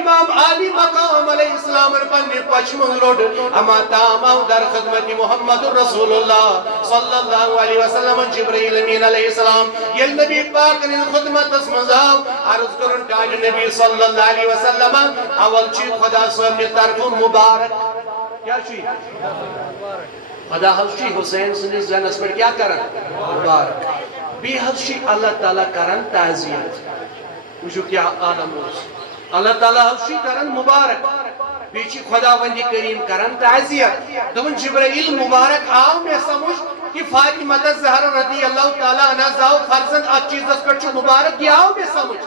امام علی مقام علیہ السلام پنہ پچمن روڈ اما تام آو در خدمت محمد رسول اللہ صلی اللہ علیہ وسلم جبرائیل امین علیہ السلام یل نبی پاک نے خدمت اسمز آو عرض کرن تاج نبی صلی اللہ علیہ وسلم اول چی خدا صاحب نے طرف مبارک کیا چی خدا حضرت حسین سندس زنس پر کیا کرن مبارک بی حضرت اللہ تعالیٰ کرن تعزیت وجو کیا عالم روز اللہ تعالیٰ حضرت کرن مبارک بیچی خدا وندی کریم کرن تعزیت دون جبرائیل مبارک آو میں سمجھ کہ فاطمہ زہرا رضی اللہ تعالیٰ عنہ زاو فرزند اچ چیز اس پر مبارک یہ آو میں سمجھ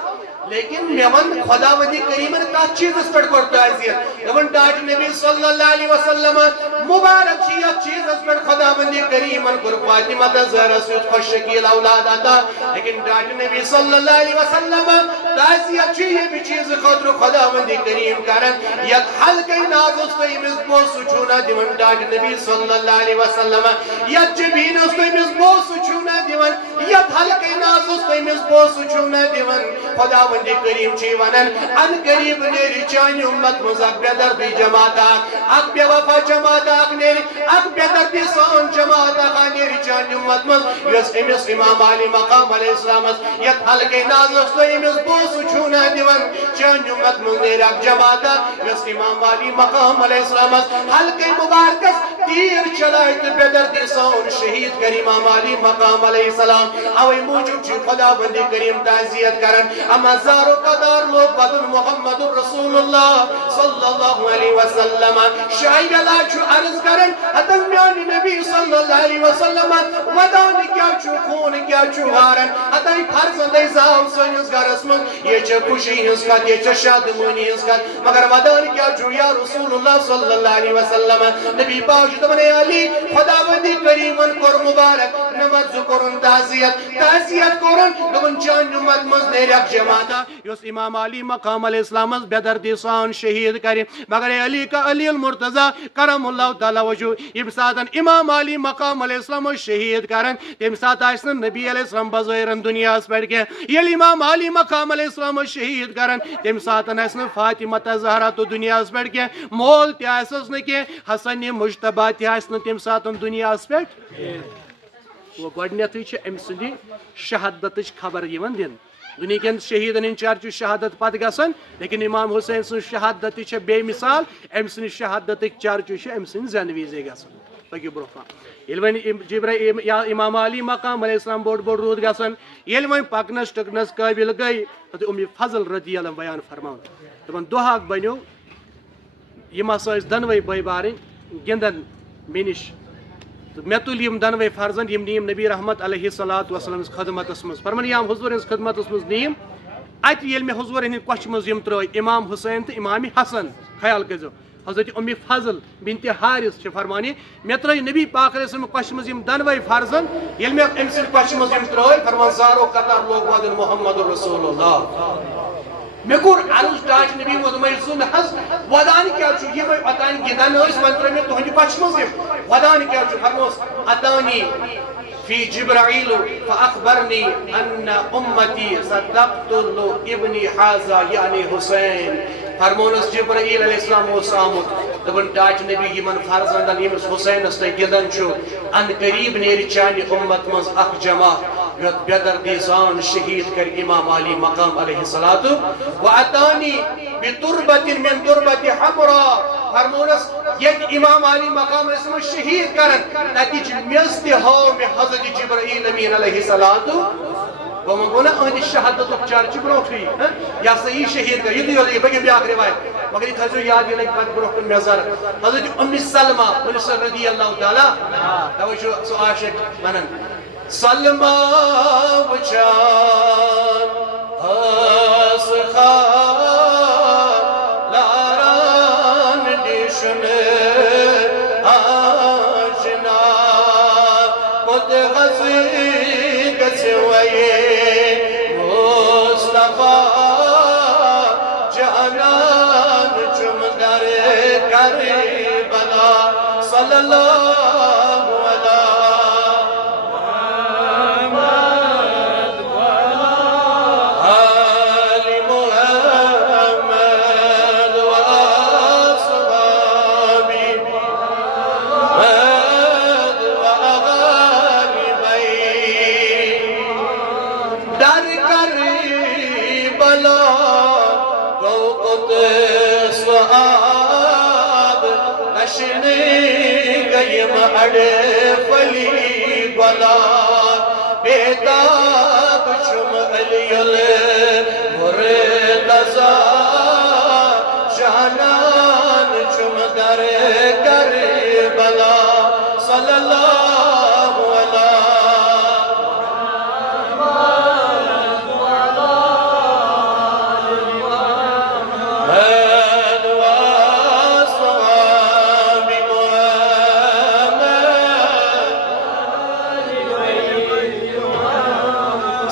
لیکن میون خدا وندی کریم نے کس چیز اس پر کرتا عزیت دون ڈاٹ نبی صلی اللہ علیہ وسلم مبارک چی اچ چیز اس پر خدا وندی کریم کر فاطمہ زہرا سے خوش شکیل اولاد آتا لیکن ڈاٹ نبی صلی اللہ علیہ وسلم تعزیت چی یہ بھی چیز خاطر خدا وندی کریم کرن یک حلقہ ناز اس تو مزبو سچونا دیون ڈاٹ نبی صلی اللہ علیہ وسلم یک جبین اس تو مزبو سچونا دیون یک حلقہ ناز اس تو مزبو سچونا دیون خدا وندی کریم چی ونن ان قریب نیری چانی امت مزاق بیدردی جماعت اک بے وفا جماعت اک نیری اک بیدردی سان جماعت اک نیری چانی امت مز یس امس امام علی مقام علیہ السلام یک حلقہ ناز اس تو امس بوسو چھونا دیون چانی امت مز نیری اک جماعت یس امام علی مقام علیہ السلام حلقہ مبارکس تیر چلائی تو بیدردی سان شہید کر امام علی مقام علیہ السلام اوی موجود چی خدا وندی کریم تعزیت کرن اما زارو قدار لوگ بدن محمد رسول اللہ صلی اللہ علیہ وسلم شاید اللہ چھو عرض کرن حتن میانی نبی صلی اللہ علیہ وسلم ودانی کیا چھو خون کیا چھو غارن حتن فرزند ایزاو سنیز گر اسمن یہ چھو خوشی ہنسکت یہ چھو شادمونی ہنسکت مگر ودانی کیا چھو یا رسول اللہ صلی اللہ علیہ وسلم نبی باوجود من علی خدا وندی کریمن کر مبارک نمت ذکرن تعزیت کرن دون چان امت مزنیر اک جماعتا یس امام علی مقام علیہ السلام بیدردی سان شہید کریں مگر علی کا علی المرتضی کرم اللہ تعالی وجہ یم ساتن امام علی مقام علیہ السلام شہید کرن تم سات آسن نبی علیہ السلام بظاہرن دنیا پر کے یل امام علی مقام علیہ السلام شہید کرن تم ساتن آسن فاطمہ زہرا تو دنیا پر کے مول تہ آسس نہ کہ حسن مجتبی تہ آسن تم ساتن دنیا پر وہ گۄڈنیتھٕے چھِ أمۍ سٕنٛدِ شہادتٕچ خبر یِوان دِنہٕ دنیا کٮ۪ن شہیٖدن ہٕنٛدۍ چرچہِ شہادت پتہٕ گژھان لیکن امام حسین سٕنٛز شہادت تہِ چھےٚ بیٚیہِ مثال أمۍ سٕنٛدِ شہادتٕکۍ چرچہِ چھِ أمۍ سٕنٛدِ زٮ۪نہٕ وِزے گژھان پٔکِو برونٛہہ کُن ییٚلہِ وۄنۍ جبرائیل یا امام علی مقام علیہ السلام بوٚڑ بوٚڑ روٗد گژھان ییٚلہِ وۄنۍ پکنس ٹٕکنس قٲبِل گٔے تہٕ فضل رضی اللہ بیان فرماوان دپان دۄہ اکھ بنیو یِم ہسا ٲسۍ دۄنوَے بٲے بارٕنۍ گِنٛدان مےٚ نِش مے تُل یم دۄنوَے فرزند یم نیم نبی رحمت علیہ الصلوۃ والسلام خدمتس مز فرمان یم حضور ہنٛز خدمتس مز نیم اتہ ییٚلہِ مےٚ حضور ہٕنٛدِ کۄچھِ منٛز یم ترٛٲے امام حسین تہٕ امام حسن خیال کٔرزیٚو حضرت فضل بنت حارث چھِ فرمان مےٚ ترٛٲے نبی پاک علیہ السلام کۄچھِ منٛز یم دۄنوَے فرزند ییٚلہِ مےٚ أمۍ سٕنٛدِ کۄچھِ منٛز یم ترٛٲے فرمان زارو قطار لوگ وادن محمد رسول اللہ مے کور عرض ٹاچ نبی وۄنۍ زُن حظ ودان کیا چھُ یِم اوتانۍ گِنٛدان ٲسۍ وۄنۍ ترٛٲے مےٚ تُہنٛدِ کۄچھِ منٛز یم ودان کیا چھُ فرموس اتانی في جبرائيل فأخبرني أن أمتي ستقتل ابني هذا يعني حسين فرمونس جبرائیل علیہ السلام اوس آمت دپن ٹاچ نبی یمن فرزندن یمس حسینس تہ گندان چھُ ان قریب نیرِ چانہِ امت منٛز اکھ جماعت یتھ بیدردی سان شہید کر امام علی مقام علیہ الصلوۃ واتانی بتربت من تربت حمراء فرمونس یت امام علی مقام علیہ السلام شہید کرن تتچ میز تہ ہاو مے حضرت جبرائیل امین علیہ الصلوۃ ومن گونا اہد شہادت چرچ برونٹھی یا صحیح شہید کر یہ بگی بیاکھ روایت مگر یہ تھو یاد یہ لگی پتہ برونٹھ نظر حضرت ام سلمہ رضی اللہ تعالی توجہ سو عاشق ونن سلمہ وچان ہس خالاران ڈشن آشنا خود غزی گسوئے صلی اللہ علیہ آل محمد آب نشنے گیم اڑے فلی بلا بیتاب چم علی المرتضی جانان چم در کربلا صلی اللہ علیہ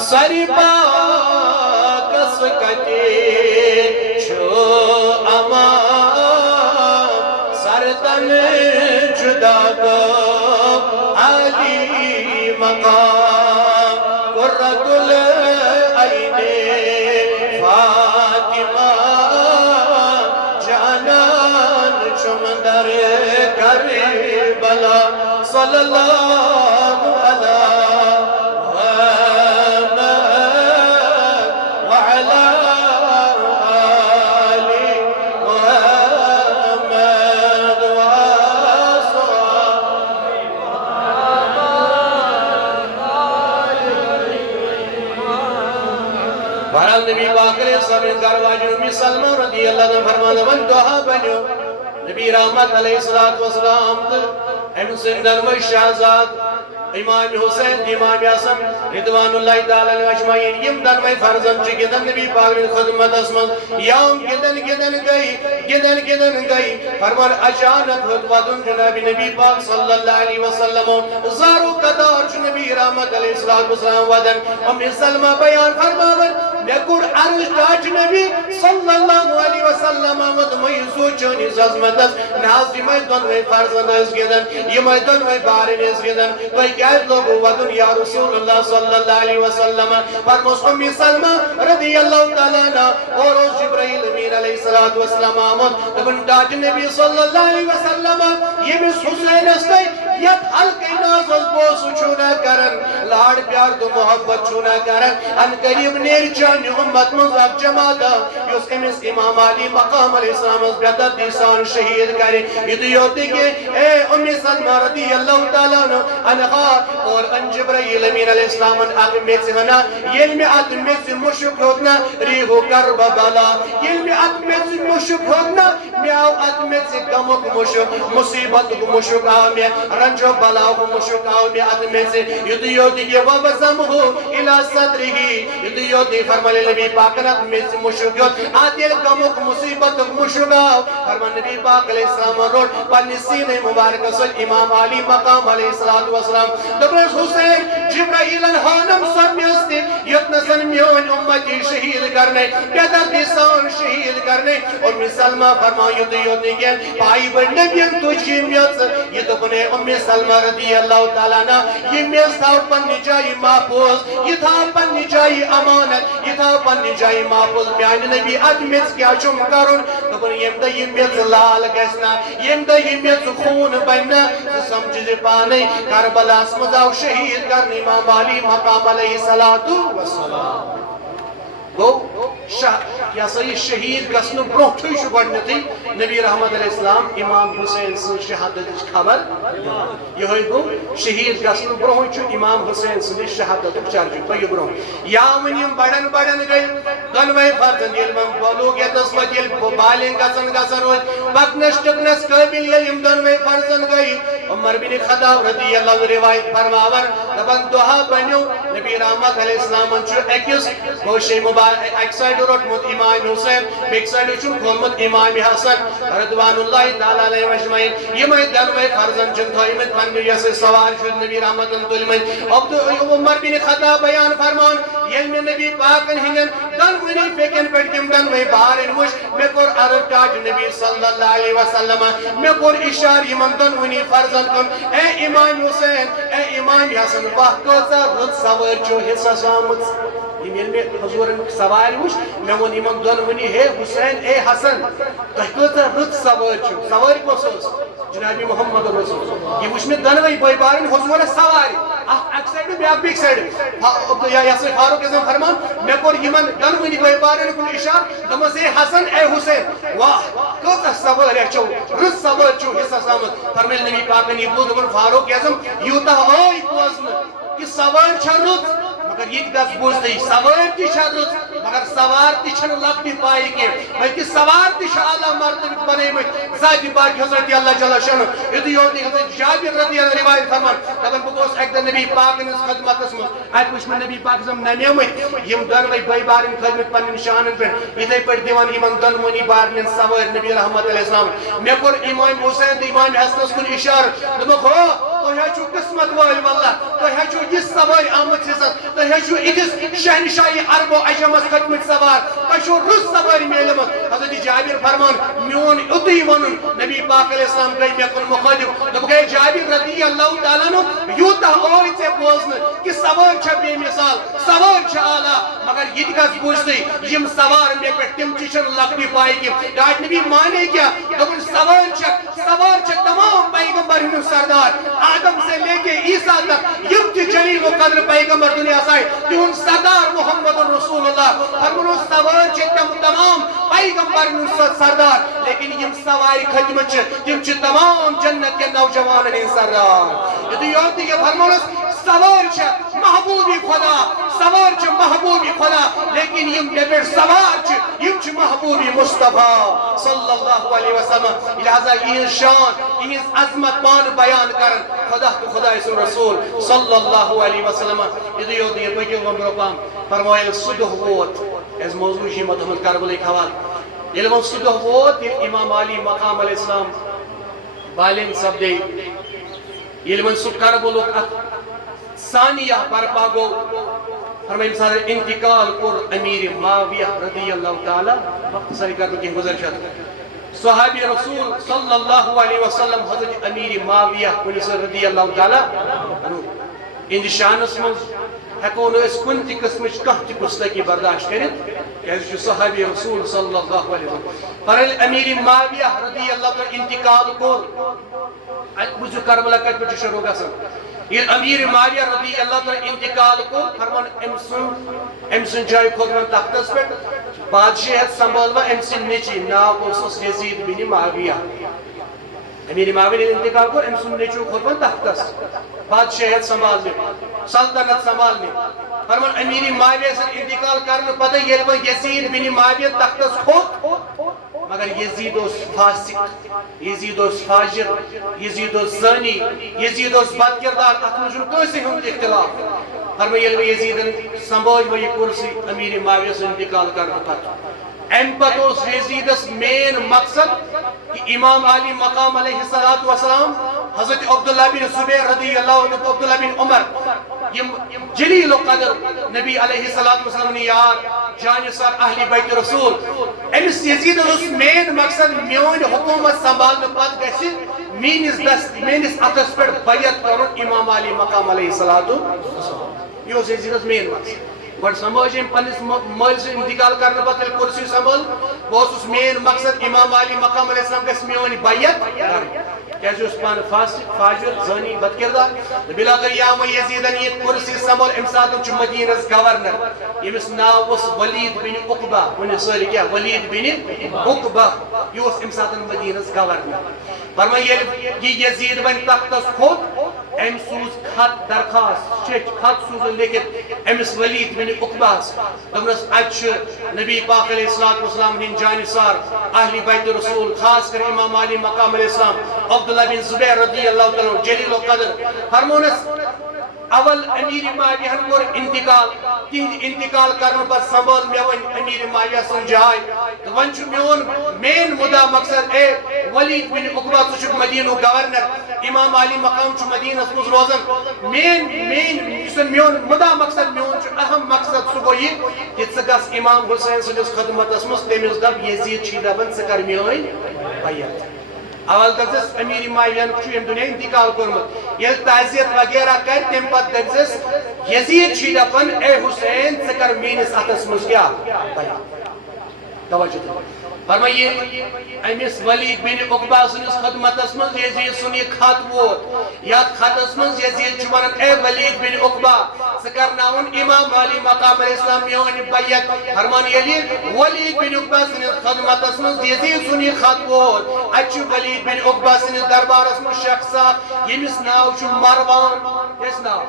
سری پاکس کتے چھو امان سرطن جدا کو علی مقام قرۃ العین فاطمہ جانان چم در کربلا صلی اللہ علیہ بہرحال نبی پاک علیہ السلام انکار واجب امی سلمہ رضی اللہ عنہ فرمانا من دعا بنیو نبی رحمت علیہ السلام ایم سندن و شہزاد امام حسین امام حسن رضوان اللہ تعالیٰ علیہ اجمعین یم دنوی فرزن چی گدن نبی پاک نے خدمت اسمن یاؤں گدن گئی فرمان اچانک خدمتن جناب نبی پاک صلی اللہ علیہ وسلم زارو قدار چو نبی رحمت علیہ السلام ودن امی سلمہ بیان فرماون میکور عرش تاج نبی صلی اللہ علیہ وسلم آمد میزو چونی ززمتس نازی میں دنوی فرزن اس گدن یہ میں دنوی بارن اس گدن تو کہت لوگو ودن یا رسول اللہ صلی اللہ علیہ وسلم فرموس امی سلمہ رضی اللہ تعالیٰ عنہ اور اس جبرائیل امین علیہ السلام آمد دبن تاج نبی صلی اللہ علیہ وسلم یہ بھی حسین استے یت حلقی نازل بوسو چھونا کرن لاڑ پیار تو محبت چھونا کرن ان قریب نیر چانی امت مزاق جماعتا یوس امس امام علی مقام علیہ السلام اس بیدت دیسان شہید کرے یہ تو یوتی کہ اے امی سلمہ رضی اللہ تعالیٰ عنہ اور ان جبرائیل امین علیہ السلام اقمیت سے ہنا یہ میں اقمیت سے مشک ہوگنا ریحو کرب بالا یہ میں اقمیت سے مشک ہوگنا میاو اقمیت سے گمک مشک مصیبت کو مشک آمی رنجو بلاو کو مشک آمی اقمیت سے یدیوتی کہ وَبَزَمْهُ إِلَى صَدْرِهِ یدیوتی فرمالی نبی پاکن اقمیت سے مشک یوت آتیل گمک مصیبت کو مشک آو فرمان نبی پاک علیہ السلام روڈ پانی سین مبارک سل امام علی مقام علیہ السلام دبرس حسین جبرائیل الحانم سمیستی یتنسن میون امتی شہید کرنے پیدر دیسان شہید کرنے اور امی سلمہ فرمایت یوتی کہ پائی بڑھنے بین تجھی میت یہ دبنے امی سلمہ رضی اللہ تعالیٰ عنہ یہ میز تھا پنی جائی محفوظ یہ تھا پنی جائی امانت یہ تھا پنی جائی محفوظ میانی نبی ادمیت کیا چم کرن دبنے یم دا یہ میت لال گسنا یم دا یہ میت خون بننا سمجھ پانے کربلا اسمداو شہید کرنی امام علی مقام علیہ السلام گو یا سا یہ شہید گسنو برونٹھوی شو گوڑنتی نبی رحمت علیہ السلام امام حسین سن شہادت خبر یہ ہوئی گو شہید گسنو برونٹھوی چو امام حسین سن شہادت چارجو تو یہ برونٹ یا منیم بڑن گئی دنوی فرزن علم بلوگیت اسود علم بالین گسن ہوئی بکنش چکنس قابل علم دنوی فرزن گئی عمر بن خطاب رضی اللہ روایت فرماور دبن دعا بنیو نبی رحمت علیہ السلام انچو ایکس گوشی مبارک ایک سائڈ روٹمت امام حسین بیک سائڈ چون کھولمت امام حسن رضوان اللہ تعالیٰ علیہ مجمعین یہ میں دنوی فرزن چن تھوئیمت پنی جیسے سوال شد نبی رحمت انتولمت عمر بن خطاب بیان فرمان یہ میں نبی پاکن ہنگن دنوی فیکن پڑکم دنوی بارن مش میں کور عرب تاج نبی صلی اللہ علیہ وسلم میں کور اشاری من دنوی فرزن کن اے امام حسین اے امام حسن واہ کوزا رد سوار چو حصہ سامت یہ میں حضور سوال وش میں ون ایمان دونونی ہے حسین اے حسن تہ کوزا رد سوار چو سوار کو سوز جناب محمد رسول یہ وچھ میں دنوئی بھائی بارن حضور سواری اک سائڈ بیاکھ بیک سائڈ یا فاروق اعظم فرمان میں کور یمن دنوئی بھائی بارن کن اشار دمس اے حسن اے حسین واہ کتا سوار چو رس سوار چو حصہ سامت فرمیل نبی پاکن یہ بود دمن فاروق اعظم یوتا آئی بوزن کہ سوار چھا رت مگر یہ گز بوزنی سوار تی چھا رت مگر سوار تی چھن لکٹی پائی کے بلکہ سوار تی چھا اعلیٰ مرتبہ بنے میں ذاتی پاک حضرت اللہ جل شانہ ادھو یوتی حضرت جابر رضی اللہ روایت فرمان دبن بگوس ایک دن نبی پاک ان خدمت اسم ایک وچ میں نبی پاک اسم نمیومت یم دنوئی بھائی بارن خدمت پنن شانن پر ادھے پر دیوان یمن دنونی بارن سوار نبی رحمت علیہ السلام میں کور امام حسین دی امام حسن کن اشار دمک ہو تو ہیچو قسمت وال واللہ تو ہیچو یہ سوار آمد حصت تو ہیچو اکس شہنشاہی عرب و عجمس خدمت سوار تو رس سوار میلمت حضرت جابر فرمان میون اتوی ونن نبی پاک علیہ السلام گئی میں کن مخالف دب گئے جابر رضی اللہ تعالیٰ نو یوتا آئی تے بوزن کہ سوار چھا بے مثال سوار چھا آلہ مگر یہ کس بوزتی یم سوار میں پر تم چشن لکھنی پائی کی آج نبی مانے کیا دب سوار چھا تمام پیغمبر ہنو سردار آدم سے لے کے عیسیٰ تک یم تی جلیل و قدر پیغمبر دنیا سائے تیون سردار محمد رسول اللہ فرمانو سوار چھا تمام پیغمبر ہنو سردار لیکن یم سوائی خدمت چھا تم چھا تمام جنت کے نوجوان نے سردار یہ تو یادی کہ فرمانو سوار چھا محبوبی خدا سوار چھا محبوبی خدا لیکن یم دیگر سوار چھا یم چھا محبوبی مصطفیٰ صلی اللہ علیہ وسلم لہذا یہ شان یہ عظمت پان بیان کرن خدا تو خدا اسم رسول صلی اللہ علیہ وسلم یہ یادی کہ پکیو غمرو پام فرمائل صدح ووت از موضوع جیمت حمد کربل ایک حوال علم صدح ووت امام علی مقام علیہ السلام بالنگ سبدے علم صدح کربل ثانیہ برپا گو فرمائل سارے انتقال کر امیر معاویہ رضی اللہ تعالی وقت ساری کرنے کی گزر شد صحابی رسول صلی اللہ علیہ وسلم حضرت امیر معاویہ رضی اللہ تعالی ان شان اسم ہیکون اس کنتی قسمچ کہتی گستگی برداشت کرت کہ صحابی رسول صلی اللہ علیہ وسلم فرمائل امیر معاویہ رضی اللہ تعالی انتقال کر بجو کربلا کت پہ شروع گژھان یہ امیر معاویہ رضی اللہ تعالی انتقال کو فرمان امسن جائے کھوتن تختس پہ بادشاہت سنبھالوا امسن نیچی ناو اس یزید بن معاویہ امیر معاویہ نے انتقال کو امسن نیچو کھوتن تختس بادشاہت سنبھالنے سلطنت سنبھالنے فرمان امیر معاویہ سے انتقال کرنے پتہ یہ وہ یزید بن معاویہ تختس کھوت مگر یزید اس فاسق یزید اس فاجر یزید اس زانی یزید اس بد کردار اتمجن کوئی ہم اختلاف فرمائے یزید سنبھال وہ یہ کرسی امیر معاویہ سے انتقال کرنے پتہ ام پتہ اس یزید اس مین مقصد کہ امام علی مقام علیہ السلام حضرت عبداللہ بن زبیر رضی اللہ عنہ عبداللہ بن عمر جلیل و قدر نبی علیہ السلام نے یار جانسار اہل بیت رسول امس یزید اس مین مقصد میون حکومت سنبھالنے پت گژھِ مینس اتس پہ بیعت کرن امام علی مقام علیہ السلام یہ یزید مین مقصد بڑھ سمجھ پنس مل سے انتقال کرنے پتہ کرسی سنبھل وہ اس مین مقصد امام علی مقام علیہ السلام گژھِ میون بیعت کیا جو اس پان فاسق فاجر زانی بد کردار بلا قیام یزیدن یہ کرسی سنبھل امساد چھ مدینہ گورنر یمس ناو اس ولید بن عقبہ ون سوری کیا ولید بن عقبہ یہ اس امساد مدینہ گورنر فرمایا یہ یزید بن تختس کھوت ام سوز خط درخواست چٹ خط سوز لکھت امس ولید بن عقبہ دمس اچھ نبی پاک علیہ السلام ہن جانثار اہل بیت رسول خاص کر امام علی مقام علیہ السلام عبداللہ بن زبیر رضی اللہ تعالی جلیل و قدر فرمونس اول امیر معاویہ کور انتقال تہند انتقال کرنے پر سنبھال میں ون امیر معاویہ سن جائے تو ون چھ میون مین مدعا مقصد اے ولید بن عقبہ تو چھ مدینہ گورنر امام علی مقام چھ مدینہ مز روزن مین میون مدعا مقصد میون چھ اہم مقصد سہ گو یہ کہ ژٕ گژھ امام حسین سندس خدمتس مز تمس دپ یزید چھ دپان ژٕ کر میون بیعت اول دپس امیر معاویہ چھ یم دنیا انتقال کورمت یل تعزیت وغیرہ کر تم پت دپس یزید چھ دپان اے حسین ژٕ کر میانس اتس مز کیا بیعت توجہ فرمائیے امس ولید بن عقبہ سنس خدمتس من یزید سن یہ خط ووت یا خطس من یزید چھ ونان اے ولید بن عقبہ سکرناون امام علی مقام علیہ السلام میون بیعت فرمان یلی ولید بن عقبہ سنس خدمتس من یزید سن یہ خط ووت اچ ولید بن عقبہ سنس دربارس من شخص یمس ناو چھ مروان کس ناو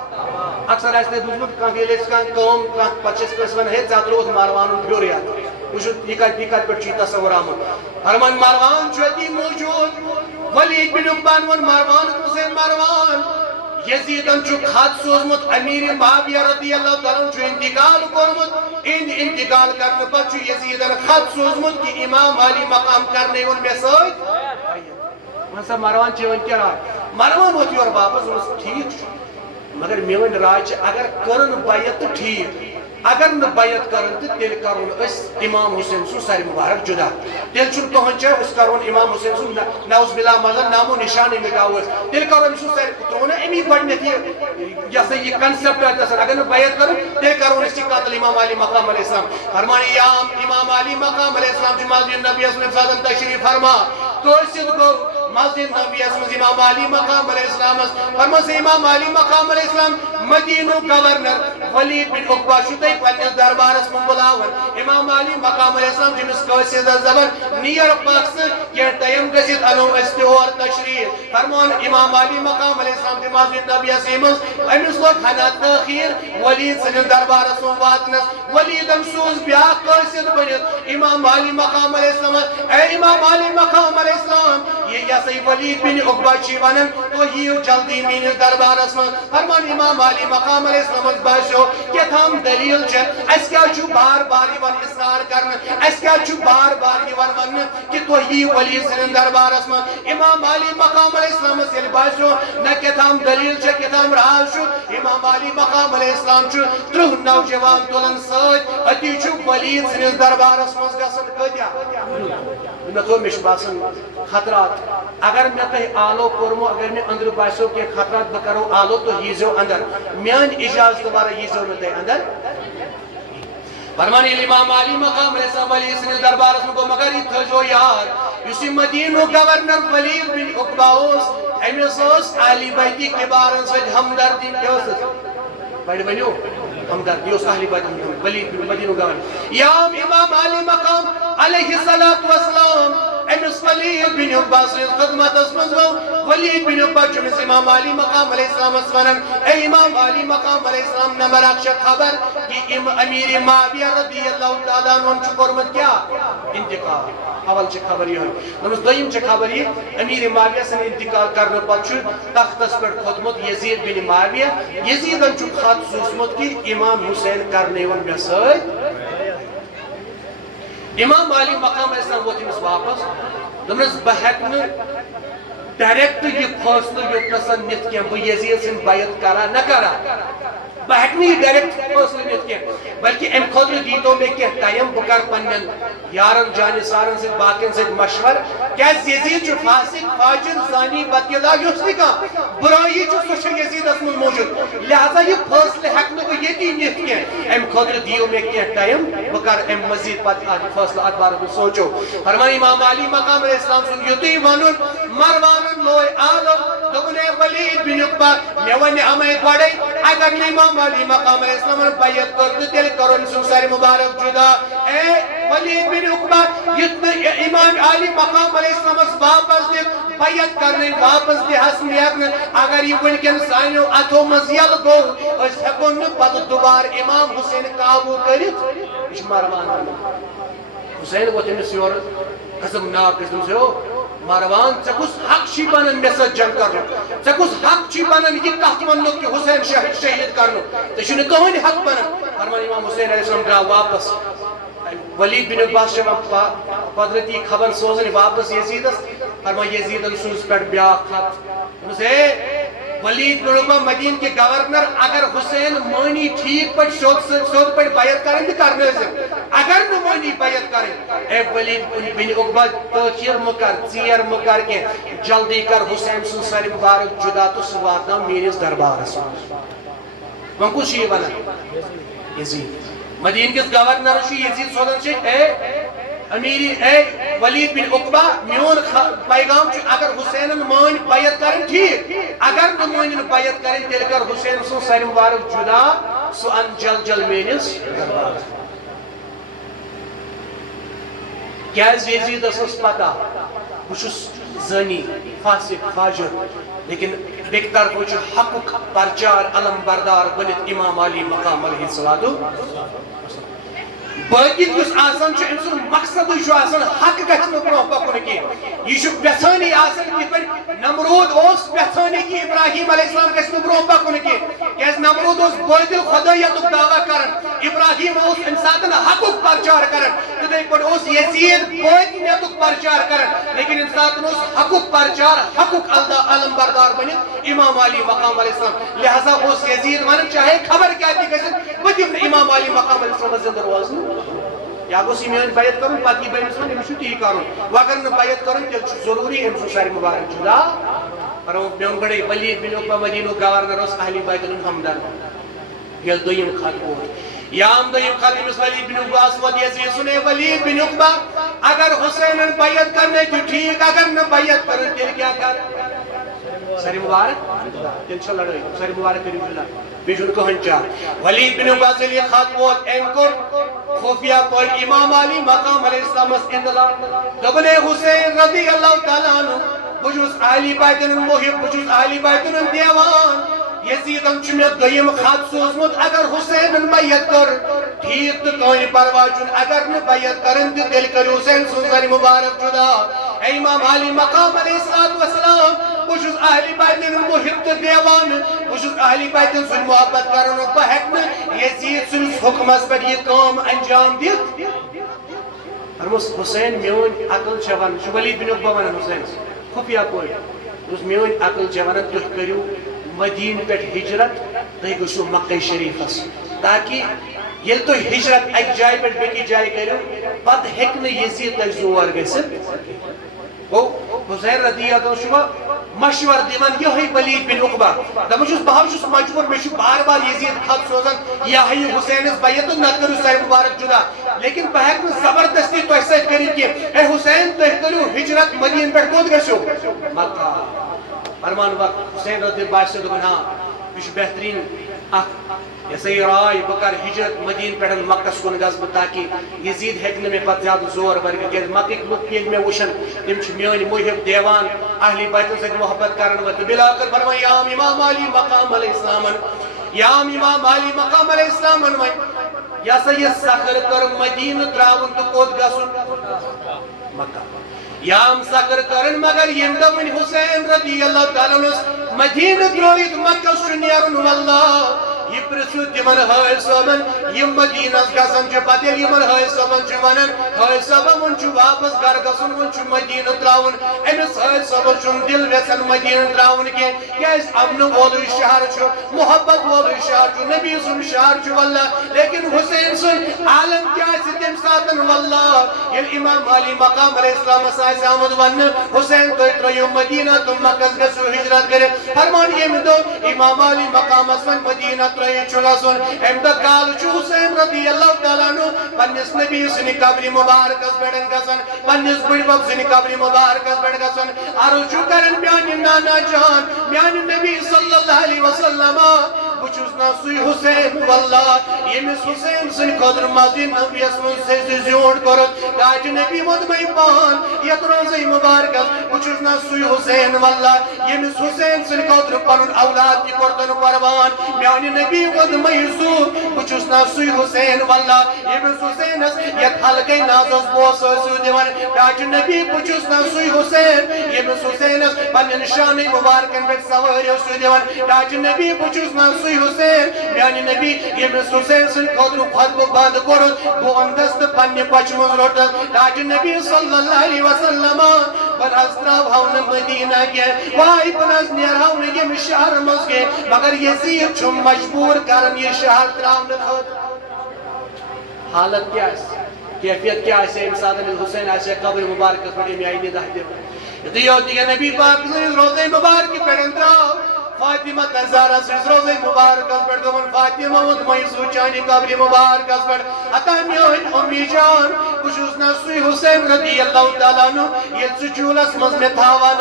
اکثر ایسے بزرگ کان گیلے کان قوم کان پچیس کسون ہے زاتروس مروان بیوریات وجود دقت پر چی تصور آمد فرمان مروان چوتی موجود ولید بن عقبہ ون مروان حسین مروان یزیدن چو خط سوزمت امیر معاویہ رضی اللہ تعالیٰ چو انتقال کرمت انتقال کرنے پر چو یزیدن خط سوزمت کی امام علی مقام کرنے ون بیسائی ونسا مروان چیون کیا رائے مروان ہوتی اور واپس ونس ٹھیک مگر میون رائے چھ اگر کرن بیعت تو ٹھیک اگر نہ بیعت کرن تو تیل کرون اس امام حسین سو ساری مبارک جدا تیل چون تہن چھ اس کرون امام حسین سو نعوذ باللہ مذہب نام و نشانی مٹاو تیل کرون سو ساری ترون امی گڈنیتھ جیسے یہ کنسپٹ ہے اگر نہ بیعت کرن تیل کرون اس قاتل امام علی مقام علیہ السلام فرمانی یا امام علی مقام علیہ السلام جماعت نبی اسلام فاضل تشریف فرما تو سید کو مسجد نبی اسلام امام علی مقام علیہ السلام فرما سے امام علی مقام علیہ السلام مدینہ گورنر ولید بن عقبہ شتے پنس دربارس من بلاون امام علی مقام علیہ السلام جمس قوسید زبر نیر پاکس یہ ٹائم گسید انو استور تشریف فرمان امام علی مقام علیہ السلام دی مسجد نبی اسلام امس لوگ ہنا تاخیر ولید سن دربارس من واتنس ولید سوز بیا قوسید بنت امام علی مقام علیہ السلام اے امام علی مقام علیہ السلام یہ سی ولید بن عقبہ چی ونن تو یہ جلدی مین دربارس من فرمان امام علی مقام علیہ السلام باشو کہ ہم دلیل اس کیا چھو بار بار یوان اصرار کرنا اس کیا چھو بار بار یوان وننا کہ تو ہی ولید سن دربارس من امام علی مقام علیہ السلام سیل باشو نہ کہ ہم دلیل چھ کہ ہم راز چھو امام علی مقام علیہ السلام چھو ترہ نوجوان تولن سۭتۍ اتی چھو ولید سن دربارس من گژھن کتیا مےٚ تو مےٚ چھُ باسان خطرات اگر میں تہ آلو کورمو اگر میں اندر باسو کہ خطرات بہ کرو آلو تو ییزو اندر میان اجازت دوبارہ ییزو نہ تہ اندر فرمان امام علی مقام علیہ السلام علیہ السلام دربارس من گو مگر یہ تھجو یاد یسی مدینہ گورنر ولید بن عقبہ اوس امس اوس اہل بیت کبارن سۭتۍ ہمدردی کیا اوس بڑی ونیو ہمدردی اوس اہل بیت ولید بن مدینہ گورنر یا امام علی مقام علیہ السلام امس ولید بن عقبہ سن خدمت اسمن ولید بن عقبہ جمس امام علی مقام علیہ السلام اسمن اے امام علی مقام علیہ السلام نمبر اکشہ خبر کہ امیر معاویہ رضی اللہ تعالیٰ عنہ چھ کرمت کیا انتقال اول چھ خبر یہ نمس دویم چھ خبر یہ امیر معاویہ سن انتقال کرنے پر چھ تختس پر خدمت یزید بن معاویہ یزید چھ خط سوزمت کی امام حسین کرنے ون بیسائی امام علی مقام علیہ السلام ووت امس واپس دمس بہ ہیکہ ڈائریکٹ یہ فیصلہ یوتنسن نت کی بہ یزید سن بیعت کرا نہ کرا بہ ہیکہ یہ ڈائریکٹ فیصلہ نت کی بلکہ ام خاطر دیتو میں کہ ٹائم بہ کر پنن یارن جانسارن سے باقین سے مشور کیا یزید چھ فاسق فاجر زانی بدکردار یوس نکا برائی چھ سو یزید اس من موجود لہذا یہ فیصلہ ہیکہ بہ یتی نت کی ام خاطر دیو میں کہ ٹائم بہ کر ام مزید پت فیصلہ ادبار کو سوچو فرمان امام علی مقام علیہ السلام سن یتی ونن مروان لوی عالم دبنے ولید بن عقبہ میں ون ہمیں گڑے اگر امام علی مقام علیہ السلام بیعت کرد تیل کرن سن ساری مبارک جدا اے ولید بن عقبہ یتنا امام علی مقام علیہ السلام واپس دے بیعت کرنے واپس دے حسن لیکن اگر یہ ونکن سانیو اتھو مزیل گو اس ہکن پت دوبار امام حسین قابو کرت اس مروان حسین وہ تمس یور قسم ناک قسم سے ہو مروان ژے کس حق چھی بنن مے سۭتۍ جنگ کرنُک ژے کس حق چھی بنن یہ کتھ وننُک کہ حسین شہید کرنُک ژے چھُنہٕ کٕہٕنۍ حق بنن فرمان امام حسین علیہ السلام درٛاو واپس ولید بن عقبہ چھِ قدرتی خبر سوزن واپس یزیدس فرمان یزیدن سوز پٮ۪ٹھ بیٛاکھ خط دوٚپُس ہے ولید بن عقبہ مدینہ کے گورنر اگر حسین مانی ٹھیک پٹ سود پٹ بیعت کریں تو کرنے سے اگر نہ مانی بیعت کریں اے ولید بن عقبہ تاخیر مکر ژیر مکر کے جلدی کر حسین سن ساری مبارک جدا تو سواتنا میرس دربارس ون کس یہ ونان یزید مدینہ کس گورنر یزید سودن سے اے امیری اے ولید بن عقبہ میون پیغام چھ اگر حسین مان بیعت کرن ٹھیک اگر نہ مان بیعت کرن تیل کر حسین سن سر مبارک جدا سو ان جل جل میانس کیاز یزید اس پتہ بچس زانی فاسق فاجر لیکن بیک طرف چھ حق پرچار علم بردار بنت امام علی مقام علیہ الصلوۃ باقی کس آسان چھ امسن مقصد چھ آسان حق گژھِ نہٕ برونٛہہ پکُن کینٛہہ یہ چھ یژھٲنی آسان یِتھ پٲٹھۍ نمرود اوس یژھٲنی کہ ابراہیم علیہ السلام گژھِ نہٕ برونٛہہ پکُن کینٛہہ کیٛازِ نمرود اوس باطل خدایتُک دعویٰ کران ابراہیم اوس امہِ ساتہٕ حقُک پرچار کران تِتھے پٲٹھۍ اوس یزید باطنیتُک پرچار کران لیکن امہِ ساتہٕ اوس حقُک پرچار حقُک علم بردار بنِتھ امام علی مقام علیہ السلام لہذا اوس یزید ونان چاہے خبر کیٛاہ تہِ گژھِ بہٕ دِمہٕ نہٕ امام علی مقام علیہ السلامس زندٕ روزنہٕ یا گوٚژھ میٲنۍ بیعت کرُن پتہٕ یہِ بٔمِس وَنہِ أمِس چھُ تی کرُن وۄنۍ اگر نہٕ بیعت کرُن تیٚلہِ چھُ ضروٗری أمۍ سُنٛد سر مُبارک جُدا کرو میون گۄڈے ولید بن عقبہ مدینُک گورنر اوس اہلِ بیتن ہُنٛد ہمدرد ییٚلہِ دوٚیِم خط ووت یام دوٚیِم خط أمِس ولید بن عقبہس ووت یزید سُنے ولید بن عقبہ اگر حسینن بیعت کرنے چھُ ٹھیٖک اگر نہٕ بیعت کرُن تیٚلہِ کیٛاہ کر سر مبارک تیٚلہِ چھِ لڑٲے سر مبارک کٔرِو جُدا بیٚیہِ چھُنہٕ کٕہٕنۍ چار ولید بن عقبہس ییٚلہِ یہِ خط ووت أمۍ کوٚر خفیہ پٲٹھۍ امام علی مقام علیہ السلامس اطلاع دوٚپُن اے حسین رضی اللہ تعالیٰ عنہ بہٕ چھُس اہلِ بیتن ہُنٛد محب بہٕ چھُس اہلِ بیتن ہُنٛد دیوان یزیدن چھُ مےٚ دوٚیِم خط سوٗزمُت اگر حسینن بیعت کٔر ٹھیٖک تہٕ کٕہٕنۍ پرواے چھُنہٕ اگر نہٕ بیعت کرن تہِ تیٚلہِ کٔرِو حسین سُنٛد سر مبارک جُدا اے امام علی مقام علیہ السلام بہٕ چھُس اہلِ بیتن ہُنٛد محب تہٕ دیوان بہٕ چھُس اہلِ بیتن سۭتۍ محبت کران بہٕ ہٮ۪کہٕ نہٕ یزید سٕنٛدِس حُکمس پٮ۪ٹھ یہِ کٲم انجام دِتھ فرموس حسین میون عقل چھےٚ ونان چھُ ولید بن عقبہ ونان حسینس خفیہ پٲٹھۍ دوٚپُس میٲنۍ عقل چھےٚ ونان تُہۍ کٔرِو مدیٖنہٕ پٮ۪ٹھ ہجرت تُہۍ گٔژھِو مکہ شریٖفس تاکہِ ییٚلہِ تُہۍ ہجرت اکہِ جایہِ پٮ۪ٹھ بیٚکِس جایہِ کٔرِو پتہٕ ہیٚکہِ نہٕ یزید تۄہہِ زور گٔژھِتھ گوٚو حسین رضی اللہ چھُ وۄنۍ مشور دِوان یِہوٚے ولید بن عقبہ دپان چھُس بہٕ چھُس مجبوٗر مےٚ چھُ بار بار یزید خط سوزان یہِ ہایِو حسینس بیعت تہٕ نتہٕ کٔرِو سر مبارک جُدا لیکن بہٕ ہٮ۪کہٕ نہٕ زبردستی تۄہہِ سۭتۍ کٔرِتھ کینٛہہ اے حسین تُہۍ کٔرِو ہجرت مدیٖنہٕ پٮ۪ٹھ کوٚت گژھِو مکہ فرمان وقت حسین رضی باسیو دوٚپُن ہاں یہِ چھُ بہتریٖن اکھ یہ سا یہ رائے بہٕ کرٕ ہجرت مدیٖنہٕ پٮ۪ٹھ مکس کُن گژھٕ بہٕ تاکہِ یزید ہیٚکہِ نہٕ مےٚ پتہٕ زیادٕ زور ورگہِ کیٛازِ مکٕکۍ لُکھ ییٚلہِ مےٚ وٕچھن تِم چھِ میٲنۍ محب دیوان اہلِ بیتن سۭتۍ محبت کران وۄنۍ تہٕ بِلاخر فرمٲے یام امام علی مقام علیہ السلامن یام امام علی مقام علیہ السلامن وۄنۍ یہ سا یہ سخر کر مدیٖنہٕ ترٛاوُن تہٕ کوٚت گژھُن مکہ یام سخر کرن مگر ییٚمہِ دۄہ وۄنۍ حسین رضی اللہ تعالیٰ عنہس مدیٖنہٕ ترٛٲوِتھ مکس چھُ نیرُن واللہ یہ پرژھِو تِمن حٲج صٲبن یِم مدیٖنس گژھان چھِ پتہٕ ییٚلہِ یِمن حٲج صٲبن چھِ ونان حٲج صٲبا وۄنۍ چھُ واپس گرٕ گژھُن وۄنۍ چھُ مدیٖنہٕ ترٛاوُن أمِس حٲج صٲبس چھُنہٕ دل یژھان مدیٖنہٕ ترٛاوُن کینٛہہ کیٛازِ امنہٕ وولُے شہر چھُ محبت وولُے شہر چھُ نبی سُنٛد شہر چھُ واللہ لیکن حسین سُنٛد عالم کیٛاہ آسہِ تمہِ ساتہٕ واللہ ییٚلہِ امام علی مقام علیہ السلامس آسہِ آمُت وننہٕ حسین تُہۍ ترٛٲیِو مدیٖنہ تہٕ مکس گژھِو ہجرت کٔرِتھ فرمان ییٚمہِ دۄہ امام علی مقامس وۄنۍ مدیٖنہ ترٛٲیِتھ چھُ گژھُن امہِ دۄہ کالہٕ چھُ حسین رضی اللہ تعالیٰ عنہ پننِس نبی سٕنٛدِ قبرِ مبارکس پٮ۪ٹھ گژھان پننِس بٕڈِبب سٕنٛدِ قبرِ مبارکس پٮ۪ٹھ گژھُن عرض چھُ کران میانہِ نانا جان میانہِ نبی صلی اللہ علیہ وسلم بہٕ چھُس نا سُے حسین واللہ ییٚمِس حسین سٕنٛدِ خٲطرٕ مسجد نبویَس منٛز سجدٕ زیوٗٹھ کوٚرُکھ تاجہِ نبی ووٚن مےٚ پان یتھ روزے مبارکس بہٕ چھُس نا سُے حسین واللہ ییٚمِس حسین سٕنٛدِ خٲطرٕ پنُن اولاد تہِ کوٚرتن قربان میانہِ نبی ووٚن مےٚ سُہ بہٕ چھُس نا سُے حسین واللہ ییٚمِس حسینس یتھ حلقے نازس بوس ٲسِو دِوان تاجہِ نبی بہٕ چھُس نا سُے حسین ییٚمِس حسینس پننٮ۪ن شانٕے مبارکن پٮ۪ٹھ سوٲرۍ ٲسِو دِوان تاجہِ نبی بہٕ چھُس نا سُے حسین میانہِ نبی ییٚمِس حسین سٕنٛدِ خٲطرٕ خۄطبہٕ بنٛد کوٚرُکھ بہٕ اوٚنتس تہٕ پننہِ پچہِ منٛز روٚٹس تاجہِ نبی صلی اللہ علیہ وسلم بہٕ نہ حظ ترٛاوہو نہٕ مدیٖنہ کینٛہہ واے بہٕ نہ حظ نیرہو نہٕ ییٚمہِ شہرٕ منٛز کینٛہہ مگر یزید چھُم مجبوٗر کران یہِ شہر ترٛاونہٕ خٲطرٕ حالت کیٛاہ آسہِ کیفیت کیٛاہ آسہِ ییٚمہِ ساتہٕ ییٚلہِ حسین آسہِ قبرِ مبارکس پٮ۪ٹھ أمۍ آیہِ نِداہ دِوان یُتھُے یوت یہِ نبی پاک سٕنٛدِس روضے مبارکہِ پٮ۪ٹھ درٛاو فاطمہ تزارہ سز روزے مبارکس پہ دون فاطمہ مطمئن چانی قبر مبارکس پہ عطا میون امی جان بشوس نسوی حسین رضی اللہ تعالیٰ عنہ یہ چولس مز میں تھاوان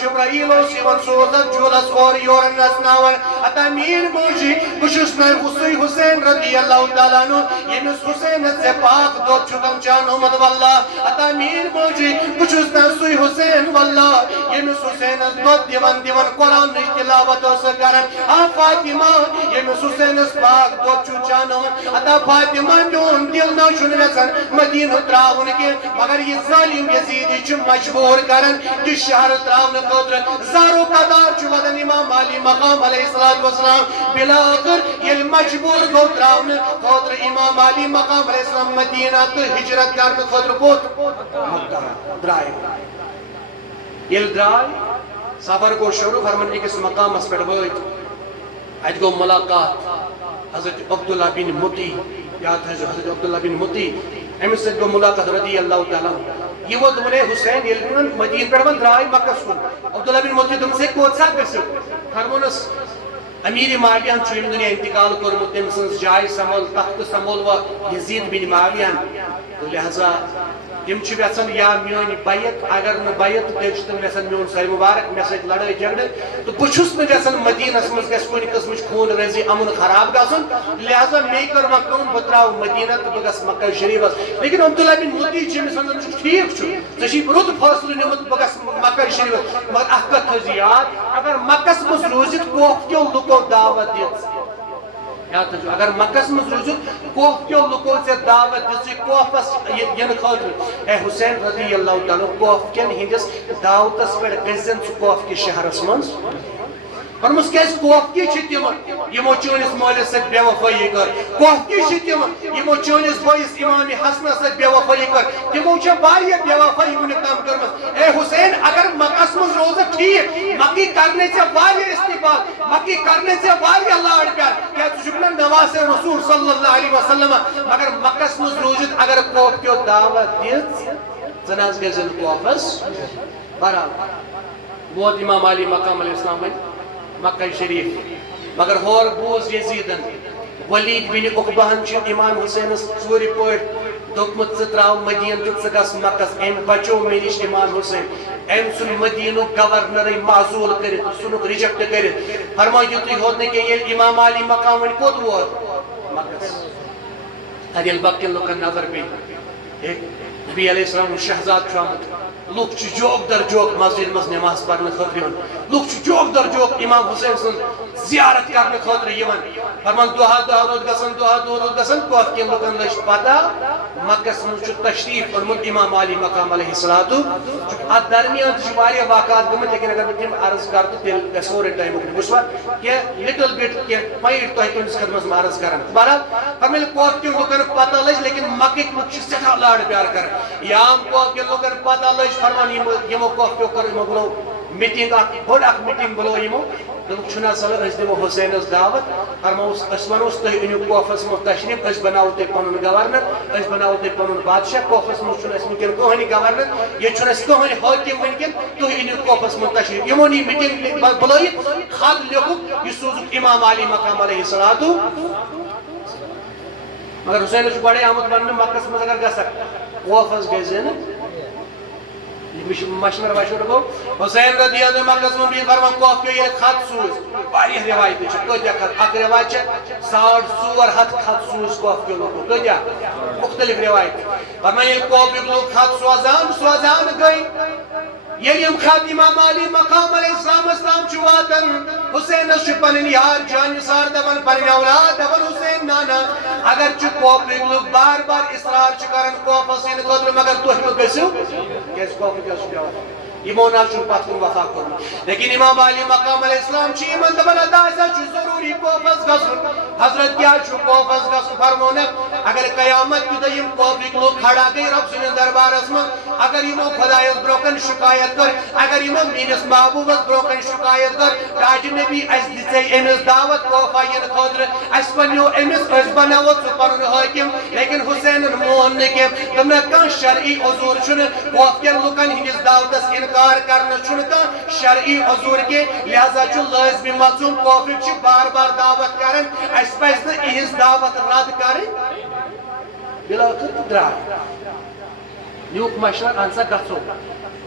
جبرائیل یوان سوزت چولس اور یور نسناون عطا مین موجی بشوس نسوی حسین رضی اللہ تعالیٰ عنہ یمس حسین سے پاک دو چکم چان امد واللہ عطا مین موجی بشوس نسوی حسین واللہ یمس حسین دو دیوان قرآن نش تلاوت کرن فاطمہ یمس حسین پاک دو چان عطا فاطمہ میون دل نہ چھن ویسن مدینہ تراون کی مگر یہ ظالم یزید چھ مجبور کرن کہ شہر تراون خاطر زارو قدار چھ ودن امام علی مقام علیہ السلام بلا کر یہ مجبور گو تراون خاطر امام علی مقام علیہ السلام مدینہ تو ہجرت کرن خاطر کوت مکہ درائے یہ درائے سفر کو شروع فرمان ایک مقام اس پر وایت اج گو ملاقات حضرت عبداللہ بن مطی یاد ہے جو حضرت عبداللہ بن مطی امس سے گو ملاقات رضی اللہ تعالیٰ یہ وہ دولے حسین یلن مدین پر من درائی مکہ سکن عبداللہ بن مطی دم سے کوت سا کرسو فرمونس امیر معاویہ چویم دنیا انتقال کرمو تمسنس جائے سمول تخت سمول و یزید بن معاویہ تو لہذا تم چھ ویسن یا میون بیعت اگر نہ بیعت تیل چھ تم ویسن میون سر مبارک مے سۭتۍ لڑٲے جھگڑٕ تہٕ بہٕ چھُس نہٕ ویسن مدینس منٛز گژھِ کُنہِ قٕسمٕچ خوٗن رٔزی امن خراب گژھُن لہذا مے کٔر وۄنۍ کٲم بہٕ ترٛاو مدینہ تہٕ بہٕ گژھٕ مکہ شریفس لیکن عبداللہ بن مطی چھِ أمِس ونان چھُ ٹھیٖک چھُ ژےٚ چھُے رُت فٲصلہٕ نیوٗمُت بہٕ گژھٕ مکہ شریفس مگر اکھ کتھ تھٲوزِ یاد اگر مکس منٛز روٗزِتھ کوف کیو لُکو دعوت دِژ اگر مکس مز روزت کوف کیو لکو سے دعوت دسی کوفس ین خاطر اے حسین رضی اللہ تعالیٰ کوف کین ہندس دعوتس پر گزن سو کوف کے شہرس منز فرمس کیس کوف کی چھ تم یمو چونس مالس سۭتۍ بے وفٲیی کر کوف کی چھ تم یمو چونس بٲیس امام حسنس سۭتۍ بے وفٲیی کر تمو چھ واریاہ بے وفٲیی ونیُک تام کٔرمٕژ اے حسین اگر مکس مز روزت ٹھیک مکی کرنے سے واریاہ استقبال مکی کرنے سے واریاہ لاڑ پیار کیا ژٕ چھُکھ نہ نواز رسول صلی اللہ علیہ وسلم مگر مکس مز روزت اگر کوف کیو دعوت دِژ ژٕ نہ حظ گٔژھِن کوفس برابر ووت امام علی مقام علیہ السلام مکہ شریف مگر ہور بوز یزیدن ولید بن عقبہن چھ امام حسینس ژوٗرِ پٲٹھۍ دوٚپمُت ژٕ ترٛاو مدیٖنہ تہٕ ژٕ گژھ مکس أمۍ بچو مےٚ نِش امام حسین أمۍ ژھُن مدیٖنُک گورنرٕے معزوٗل کٔرِتھ ژھُنُکھ رِجیکٹ کٔرِتھ فرماو یُتُے ہوت نہٕ کینٛہہ ییٚلہِ امام علی مقام وۄنۍ کوٚت ووت مکس ادٕ ییٚلہِ باقین لُکن نظر پیٚیہِ نبی علیہ السلام شہزاد چھُ آمُت لُکھ چھِ جوک در جوک مسجد مز نماز پرنہٕ خٲطرٕ یِوان لُکھ چھِ جوک در جوک امام حسین سُنٛد زیارت کرنہٕ خٲطرٕ یِوان فرمان دۄہا دۄہ روٗد گژھان کوف کٮ۪ن لُکن لٔج پتہ مکس منٛز چھُ تشریٖف اوٚنمُت امام علی مقام علیہ الصلوۃ اتھ درمیان تہِ چھِ واریاہ واقعات گٔمٕتۍ لیکن اگر بہٕ تِم عرض کرٕ تہٕ تیٚلہِ گژھِ سورُے ٹایمُک بوٗزوا کینٛہہ لِٹل بِٹ کینٛہہ پایِنٹ تۄہہِ تُہنٛدِس خدمتس منٛز عرض کران بہرحال فرمان ییٚلہِ کوف کٮ۪ن لُکن پتہ لٔج لیکن مکٕکۍ لُکھ چھِ سٮ۪ٹھاہ لاڑ پیار کران یام کوف کٮ۪ن لُکن پتہ لٔج فرمان یمو کوف کیو کٔر یمو بُلو میٹنگ اکھ بٔڑ اکھ میٹنگ بُلو یمو دوٚپُکھ چھُنہ سر أسۍ دِمو حسینس دعوت فرمووُس أسۍ ونوس تُہۍ أنِو کوفس منٛز تشریٖف أسۍ بناوو تۄہہِ پنُن گورنر أسۍ بناوو تۄہہِ پنُن بادشاہ کوفس منٛز چھُنہٕ اَسہِ وٕنکٮ۪ن کٕہٕنۍ گورنر ییٚتہِ چھُنہٕ اَسہِ کٕہٕنۍ حٲکِم وٕنکٮ۪ن تُہۍ أنِو کوفس منٛز تشریٖف یِمو نی میٹنگ بُلٲیِتھ خط لیوکھُکھ یہِ سوٗزُکھ امام علی مقام علیہ الصلوۃ مگر حسینس چھُ گۄڈے آمُت وننہٕ مکس منٛز اگر گژھکھ کوفس گژھِ نہٕ مشورٕ وشورٕ گوٚو حسین رضی اللہ مکس منٛز فرمان کوف کیو ییٚلہِ خط سوٗز واریاہ رِوایتہٕ چھِ کۭتیاہ خط اکھ رِوایت چھِ 450 خط سوٗز کوف کیو لُکو کۭتیاہ مختلف رِوایت فرمان ییٚلہِ کوفٕکۍ لُکھ خط سوزان گٔے ییٚلہِ یِم خط امام علی مقام علیہ السلامس تام چھُ واتان حسینس چھُ پنٕنۍ یار جانثار دپان پنٕنۍ اولاد دپان حسین نانا اگر چھُ کوفٕکۍ لُکھ بار بار اصرار چھِ کران کوفس یِنہٕ خٲطرٕ مگر تُہۍ مہٕ گٔژھِو کیازِ کوفہٕ کیٛاہ چھُ پیٚوان یمو نہ چھُنہٕ پتھ کُن وفا کوٚرمُت لیکن امام علی مقام علیہ السلام چھِ یِمن دپان ادا ہسا چھُ ضروٗری کوفس گژھُن حضرت کیٛاہ چھُ کوفس گژھُن فرمونکھ اگر قیامت کہِ دۄہ یِم کوفٕکۍ لُکھ کھڑا گٔے رۄب سٕنٛدِس دربارس منٛز اگر یِمو خۄدایس برٛونٛہہ کن شکایت کٔر اگر یِمو میٲنِس محبوٗبس برٛونٛہہ کن شکایت کٔر تاجہِ نبی اسہِ دِژے أمِس دعوت کوفا یِنہٕ خٲطرٕ اسہِ ونیو أمِس أسۍ بناوو ژٕ پنُن حٲکِم لیکن حسینن مون نہٕ کینٛہہ دوٚپنکھ کانٛہہ شرعی عذوٗر چھُنہٕ کوف کٮ۪ن لُکن ہٕنٛدِس دعوتس یِنہٕ انکار کرنا چھنکا شرعی حضور کے لہذا چھو لازمی ملزوم کوفک چھو بار بار دعوت کرن اس پس نہ اس دعوت رد کریں بلاخر درائے نیوک مشور انسا گھو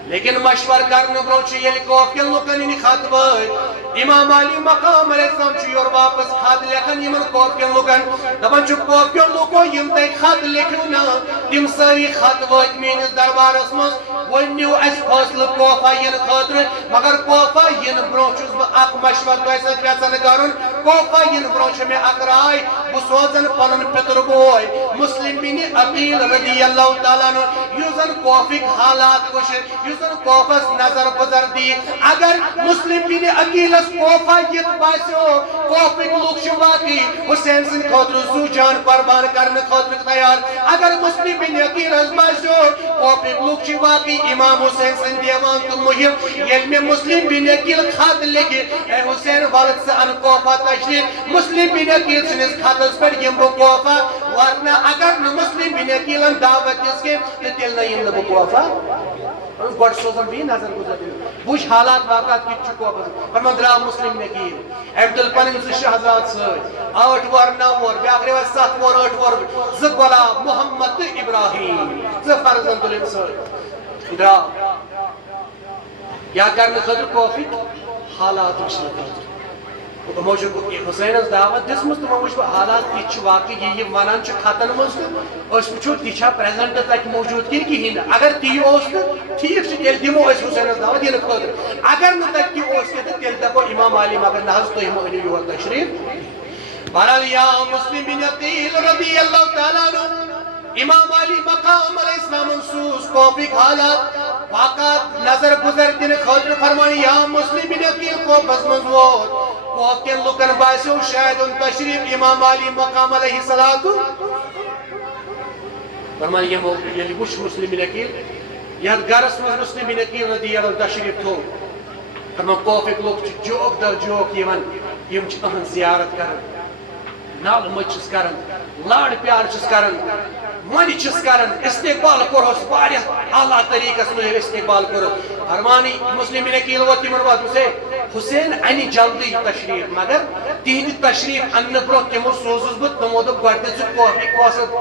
لیکن مشور کرنے برو یل کوفکن لکن خط وات امام علی مقام علیہ السلام یور واپس خط لکھن یمن کوفکن لکن دپان کوفکن لکو یم تہ خط لکھو نا تم ساری خط وات میس دربارس مز ونیو اس فاصل کوفہ ین خاطر مگر کوفہ ین برو چھس بہ اخ مشور تہ سۭتۍ یژھان کرن کوفہ ین برو چھ مے اکھ راے بہ سوزن پنن پتر بوے مسلم بن عقیل رضی اللہ تعالی عنہ یُس زن کوفک حالات وچھ یُس زن کوفس نظر گزر دی اگر مسلم بن عقیلس کوفہ یت باسیو کوفک لوک چھ واقعی حسین سن خاطر زو جان قربان کرنے خاطر تیار اگر مسلم بن عقیلس باسیو کوفک لوک چھ واقعی امام حسین سن دیوان تو مہم یل میں مسلم بن عقیل خط لکھے اے حسین والد سے ان کوفہ تشریف مسلم بن عقیل سن اس خطس پر یم بہ کوفہ ورنہ اگر نہ مسلم بن عقیلن دعوت دس کے تو تیل نہ یم نہ کوفہ گوڑ سوزن بھی نظر گزر دی بوش حالات واقعات کی چکو بس فرمان درا مسلم نکیر امتل پنن سے شہزاد سے 8 ور 9 ور بیاکرے 7 ور 8 ور زغلا محمد ابراہیم ز فرزند الم سے درا کیا کرنے خاطر کوفی حالات وچھن موجود حسین دعوت دسمس تو وچ حالات کی واقعی یہ ونان خطن مز اس وچو تیچھا پریزنٹ تک موجود کن کہین اگر تی اوس ٹھیک تیل دمو اس حسین دعوت یہ خاطر اگر نہ تک کی اوس کے تیل دپو امام علی مگر نہ تو ہم انہی یور تشریف بہرحال یا مسلم بن عقیل رضی اللہ تعالی عنہ امام علی مقام علیہ السلام منصوص کوفک حالات واقعات نظر گزر دن خاطر فرمانی یا مسلم بن عقیل کو بس مزود کوفکن لکن باسیو شاید ان تشریف امام علی مقام علیہ السلام فرمانی یہ وچ مسلم بن عقیل یہ گرس مز مسلم بن عقیل رضی اللہ تشریف تو فرمان کوفک لوگ جوک در جوک یم اہن زیارت کرن نال مچس کرن لاڑ پیار چس کرن ون چس کرن استقبال کرس واریاہ اعلیٰ طریقس میں استقبال کرو فرمانی مسلم بن عقیل و تمن وات سے حسین انی جلدی تشریف مگر تہند تشریف ان برو تمو سوزس بہ تمو دپ گۄڈٕ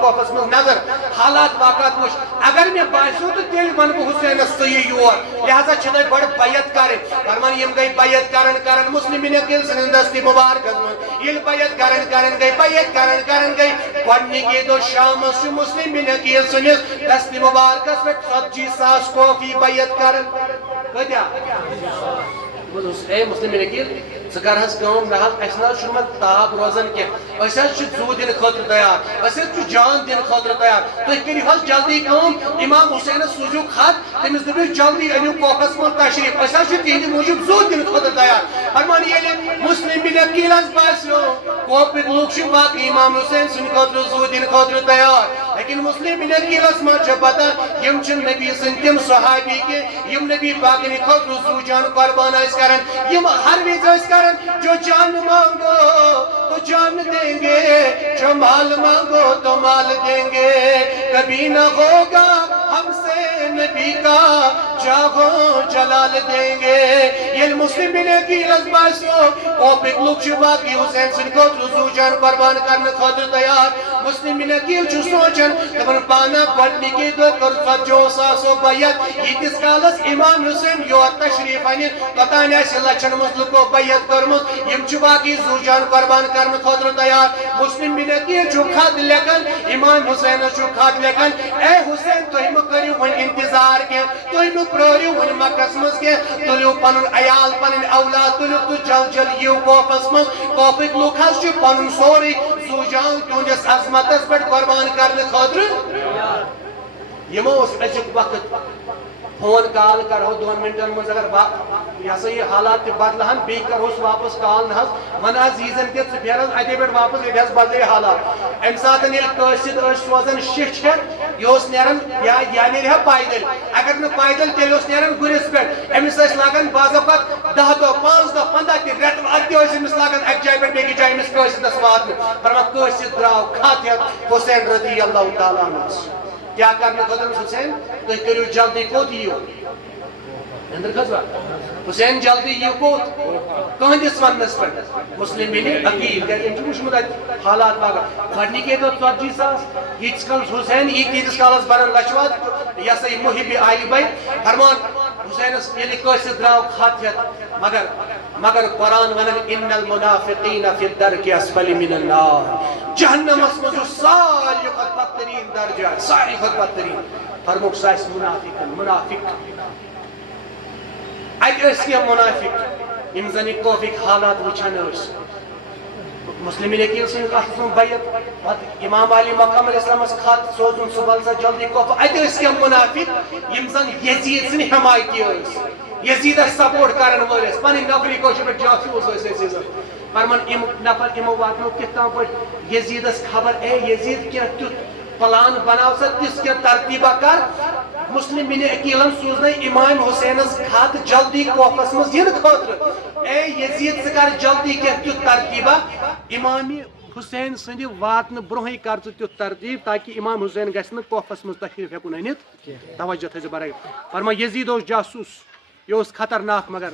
کوفس مز نظر حالات واقعات وچ اگر میں باسیو تو تیل ون بہ حسینس ژٕ یہِ یور لہذا چھ تۄہہِ گۄڈٕ بیعت کرٕنۍ فرمان یم گئی بیعت کرن مسلم بن عقیل سٕنٛدِ دستی مبارکس منٛز ییٚلہِ بیعت کرن گئی بیعت کرن گئی گۄڈنِکی دۄہ شامس چھُ مسلم بن عقیل سٕنٛدِس دستی مبارکس پٮ۪ٹھ 40,000 کوفی بیعت کرن کتیا اے مسلم بن عقیل ژٕ کر حظ کٲم نہ حظ اَسہِ نہ حظ چھُنہٕ وۄنۍ تاب روزان کینٛہہ أسۍ حظ چھِ زوٗ دِنہٕ خٲطرٕ تیار أسۍ حظ چھُ جان دِنہٕ خٲطرٕ تیار تُہۍ کٔرِو حظ جلدی کٲم امام حسینس سوٗزِو خط تٔمِس دٔپِو جلدی أنِو کوفس منٛز تشریف أسۍ حظ چھِ تِہنٛدِ موٗجوٗب زوٗ دِنہٕ خٲطرٕ تیار فرمان ییٚلہِ مسلم بن عقیلس باسیو کوفٕکۍ لُکھ چھِ باقٕے امام حسین سٕنٛدِ خٲطرٕ زوٗ دِنہٕ خٲطرٕ تیار لیکن مسلم بن عقیلس منٛز چھِ پتہ یم چھِ نبی سٕنٛدۍ تِم صحابی کہ یم نبی پاکن خٲطرٕ زوٗ جان قربان ٲسۍ کران یم ہر وز ٲسۍ کران جو جان مانگو تو جان دیں گے جو مال مانگو تو مال دیں گے کبھی نہ ہوگا ہم سے نبی کا جاگو جلال دیں گے یہ مسلم بن عقیل باسیو کوفک لوگ چھ واقعی حسین سن خاطر زو جان قربان کرنے خاطر تیار مسلم بن عقیل چھ سوچن دپان پانا گۄڈنِکی دۄہ کٔر 40,000 بیعت ییٖتِس کالس امام حسین یور تشریف انہِ توٚتانۍ آسہِ لچھن منٛز لُکو بیعت کٔرمٕژ یم چھِ باقٕے زو جان قربان کرنے خاطر تیار مسلم بن عقیل چھُ خط لیکھان امام حسینس چھُ خط لیکھان اے حسین تُہۍ مہٕ کٔرِو وۄنۍ انتظار کینٛہہ تُہۍ مہٕ پرٛٲرِو وۄنۍ مکس منٛز کینٛہہ تُلِو پنُن عیال پنٕنۍ اولاد تُلِو تہٕ جل جل یِیِو کوفس منٛز کوفٕکۍ لُکھ حظ چھِ پنُن سورُے زو جان تُہنٛدِس عظمتس پٮ۪ٹھ قربان کرنے خٲطرٕ یمو اوس أزیُک وقت فون کال کرو 2 منٹن مز اگر یہ سا یہ حالات تہ بدلہن بی کروس واپس کال نہ ون حظ ییزن تہ ژٕ پھیر حظ اتے پٮ۪ٹھ واپس یہ بدلے حالات امہ ساتن ییٚلہِ کٲشِر ٲسۍ سوزان شِچھ ہٮ۪تھ یہِ اوس نیران یا نیرِ ہا پیدل اگر نہٕ پیدل تیٚلہِ اوس نیران گُرِس پٮ۪ٹھ أمِس ٲسۍ لاگان باضابطہ 10 دۄہ 5 دۄہ 15 تہِ رٮ۪تہٕ واد تہِ ٲسۍ أمِس لاگان اکہِ جایہِ پٮ۪ٹھ بیٚکِس جایہِ أمِس کٲشرِس واتنہٕ فرمان کٲشِر درٛاو خط ہٮ۪تھ حسین رضی اللہ تعالیٰ عنہس کیا کرنے خطر حسین تو کرو جلدی کوت یو اندر کھسوا حسین جلدی یو کوت کہندس ونس پہ مسلم بن عقیل کہ وچمت حالات باغ گۄڈنِکے کے دو 40 ساس یتس کالس حسین یتس کالس برن لچوات یہ سا محب آل بیت فرمان حسینس یلی کٲنٛسہِ درٛاو خط ہٮ۪تھ مگر قرآن ونن ان المنافقین فی الدرک اسفل من النار جہنمس منٛز چھُ ساروی کھۄتہٕ بدتریٖن درجہ ساروی کھۄتہٕ بدتریٖن فرموکھ سُہ آسہِ منافق اتہِ ٲسۍ کینٛہہ منافق یِم زن یہِ کوفٕکۍ حالات وٕچھان ٲسۍ مسلمین عقیل سن اتھ بیت پتہٕ امام علی مقام علیہ السلامس خط سوزُن سُہ بل سا جلدی کوف اتہِ ٲسۍ کینٛہہ منافق یِم زن یزید سٕنٛدۍ حمایتی ٲسۍ یزیدس سپورٹ کرن وٲلۍ ٲسۍ پنٕنۍ نوکری کٲشِر پٲٹھۍ جاسوٗس ٲسۍ یزیدس فرمان یِم نفر یِمو واتنو کِتھ تام پٲٹھۍ یزیدس خبر اے یزید کینٛہہ تیُتھ پلان بناو سا تِژھ کینٛہہ ترتیٖبا کر مسلم بن عقیلن سوزنے امام حسینس خط جلدی کوفس مز ین خاطر اے یزید ژٕ کر جلدی کینٛہہ تیُتھ ترتیٖبا امام حسین سٕنٛدِ واتنہٕ برونٛہٕے کر ژٕ تیُتھ ترتیٖب تاکہ امام حسین گژھِ نہٕ کوفس مز تشریف ہیٚکُن أنِتھ توجہ تھٲیزِ برابر فرمان یزید اوس جاسوٗس یہ اوس خطرناک مگر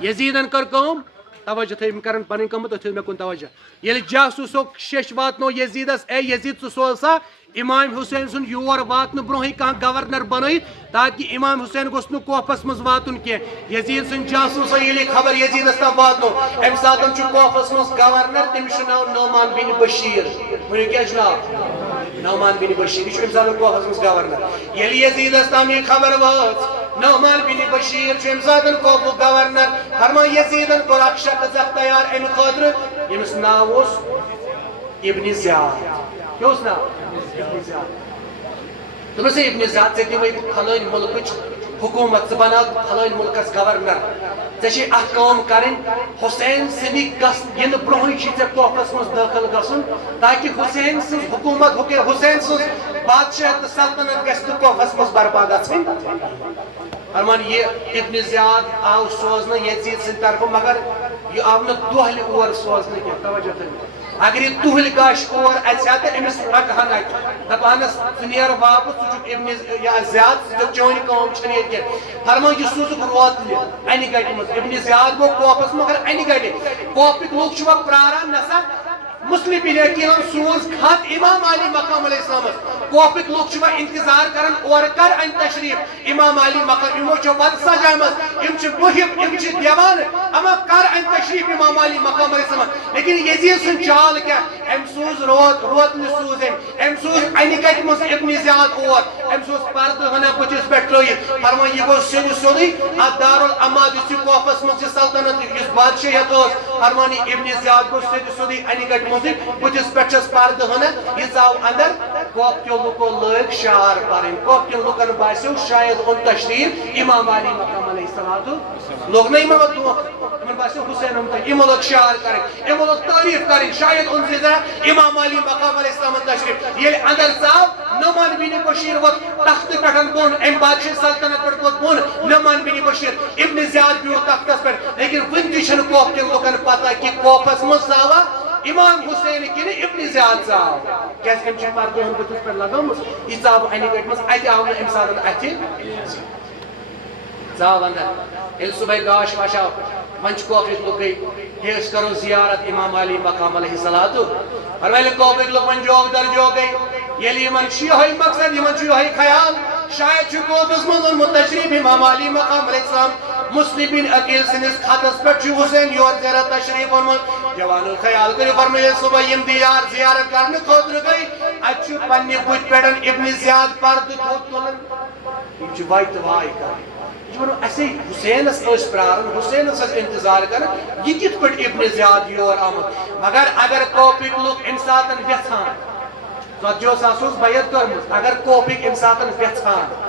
یزیدن کر کٲم توجہ تھٲیِو یِم کرن پنٕنۍ کٲم تُہۍ تھٲیِو مےٚ کُن توجہ ییٚلہِ جاسوٗسو شیٚش واتنو یزیدس اے یزید ژٕ سوز سا امام حسین سُنٛد یور واتنہٕ برونٛہٕے کانٛہہ گورنر بنٲیِتھ تاکہ امام حسین گوٚژھ نہٕ کوفس منٛز واتُن کینٛہہ یزید سٕنٛدۍ جاسوٗسو ییٚلہِ خبر یزیدس تام واتنو امہِ ساتہٕ چھُ کوفس منٛز گورنر تٔمِس چھُ ناو نعمان بن بشیر ؤنِو کیٛاہ چھُ ناو نعمان بن بشیر یہِ چھُ امہِ ساتہٕ کوفس منٛز گورنر ییٚلہِ یزیدس تام یہِ خبر وٲژ نعمان بن بشیر چھُ امہِ ساتہٕ کوفُک گورنر فرمان یزیدن کوٚر اکھ شخص اکھ تیار امہِ خٲطرٕ ییٚمِس ناو اوس ابن زیاد کیٛاہ اوس ناو ابن زیاد دوٚپُس ہے ابن زیاد ژےٚ دِمے بہٕ پھلٲنۍ مُلکٕچ حکوٗمت ژٕ بناو پھلٲنۍ مُلکس گورنر ژےٚ چھے اکھ کٲم کرٕنۍ حسین سٕنٛدِ یِنہٕ برونٛہٕے چھُے ژےٚ کوفس منٛز دٲخل گژھُن تاکہ حسین سٕنٛز حکوٗمت حسین سٕنٛز بادشاہ تہٕ سلطنت گژھِ نہٕ کوفس منٛز برپا گژھٕنۍ فرمان یہ ابن زیاد آو سوزنہٕ یزید سٕنٛدِ طرفہٕ مگر یہ آو نہٕ دۄہلہِ اور سوزنہٕ کینٛہہ توجہ تھٲیِو اگر یہ دۄہلہِ گژھِ اور اَژِ ہا تہٕ أمِس رٹہن اَتہِ دپہانس ژٕ نیر واپس ژٕ چھُکھ ابن زیاد ژٕ چٲنۍ کٲم چھنہٕ ییٚتہِ کینٛہہ فرمان یہِ سوٗزُکھ روتلہِ انہِ گٹہِ منٛز ابن زیاد گوٚو کوفس مگر انہِ گٹہِ کوفٕکۍ لُکھ چھِ وۄنۍ پراران نسا مسلم بن عقیلن سوز خط امام علی مقام علیہ السلامس کوفٕکۍ لُکھ چھِ وۄنۍ انتظار کران اورٕ کر انہِ تشریف امام علی مقام یِمو چھِ وتہٕ سجامژ یِم چھِ محب یِم چھِ دیوانہٕ اما کر انہِ تشریف امام علی مقام علیہ السلام لیکن یزید سُنٛد چال کیٛاہ أمۍ سوز روتلہِ سوز أمۍ سوز انہِ گٹہِ منٛز ابن زیاد اور أمۍ سوز پردٕ ہنا بٕتھِس پٮ۪ٹھ ترٲیِتھ فرمان یہِ گوٚو سیوٚدُے اتھ دارالعماد یُس یہِ کوفس منٛز یہِ سلطنت یُس بادشاہیت ٲس فرمان یہِ ابن زیاد گوٚو سیوٚدُے انہِ گٹہِ بٕتھِس پٮ۪ٹھ چھس پردٕ ہنا یہِ ژاو اندر کوفکیو لُکو لٲگۍ شعار پرٕنۍ کوفکٮ۪ن لُکن باسیو شاید اوٚن تشریف امام علی مقام علیہ السلام لوگ نہ یِمن دھوکہٕ یِمن باسیو حسین اوٚن تشریف یِمو لوگ شعار کرٕنۍ یِمو لوگ تعریف کرٕنۍ شاید اوٚن ذرا امام علی مقام علیہ السلامن تشریف ییٚلہِ اندر ژاو نعمان بن بشیر ووت تختہٕ پٮ۪ٹھ بۄن امہِ بادشاہ سلطنت پٮ۪ٹھ ووت بۄن نعمان بن بشیر ابن زیاد بیوٗٹھ تختس پٮ۪ٹھ لیکن وُنہِ تہِ چھنہٕ کوفکٮ۪ن لُکن پتہ کہِ کوفس منٛز ژاوا امام حسین کنہِ ابن زیاد ژاو کیازِ أمۍ چھِ پردٕ ہن بٕتھِس پٮ۪ٹھ لگٲمٕژ یہِ ژاو انہِ گٹہِ منٛز اتہِ آو نہٕ امہِ ساتہٕ اتھِ ژاو اندر ییٚلہِ صبحٲے گاش واش آو وۄنۍ چھِ کوفٕکۍ لُکھ گٔے ہے أسۍ کرو زیارت امام علی مقام علیہ الصلوۃ فرمٲے ییٚلہِ کوفٕکۍ لُکھ وۄنۍ جوگ در جوگ گٔے ییٚلہِ یِمن چھُ یِہوے مقصد یِمن چھُ یِہوے خیال شاید چھُ کوفس منٛز اوٚنمُت تشریف امام علی مقام علیہ السلام مسلم بن عقیل سٕنٛدِس خطس پٮ۪ٹھ چھُ حسین یور زیارت تشریف اوٚنمُت جوانو خیال کٔرِو فرمٲے ییٚلہِ صبحٲے یِم دیار زیارت کرنہٕ خٲطرٕ گٔے اتہِ چھُ پننہِ بٕتھِ پٮ۪ٹھ ابن زیاد پردٕ تھوٚد تُلان یِم چھِ واے تہٕ واے کران یہِ چھُ ونان اَسے حسینس ٲسۍ پراران حسینس ٲسۍ انتظار کران یہِ کِتھ پٲٹھۍ ابن زیاد یور آمُت مگر اگر کوفٕکۍ لُکھ امہِ ساتہٕ یژھان ژتجی ساس اوس بیعت کٔرمٕژ اگر کوفٕکۍ امہِ ساتہٕ یژھان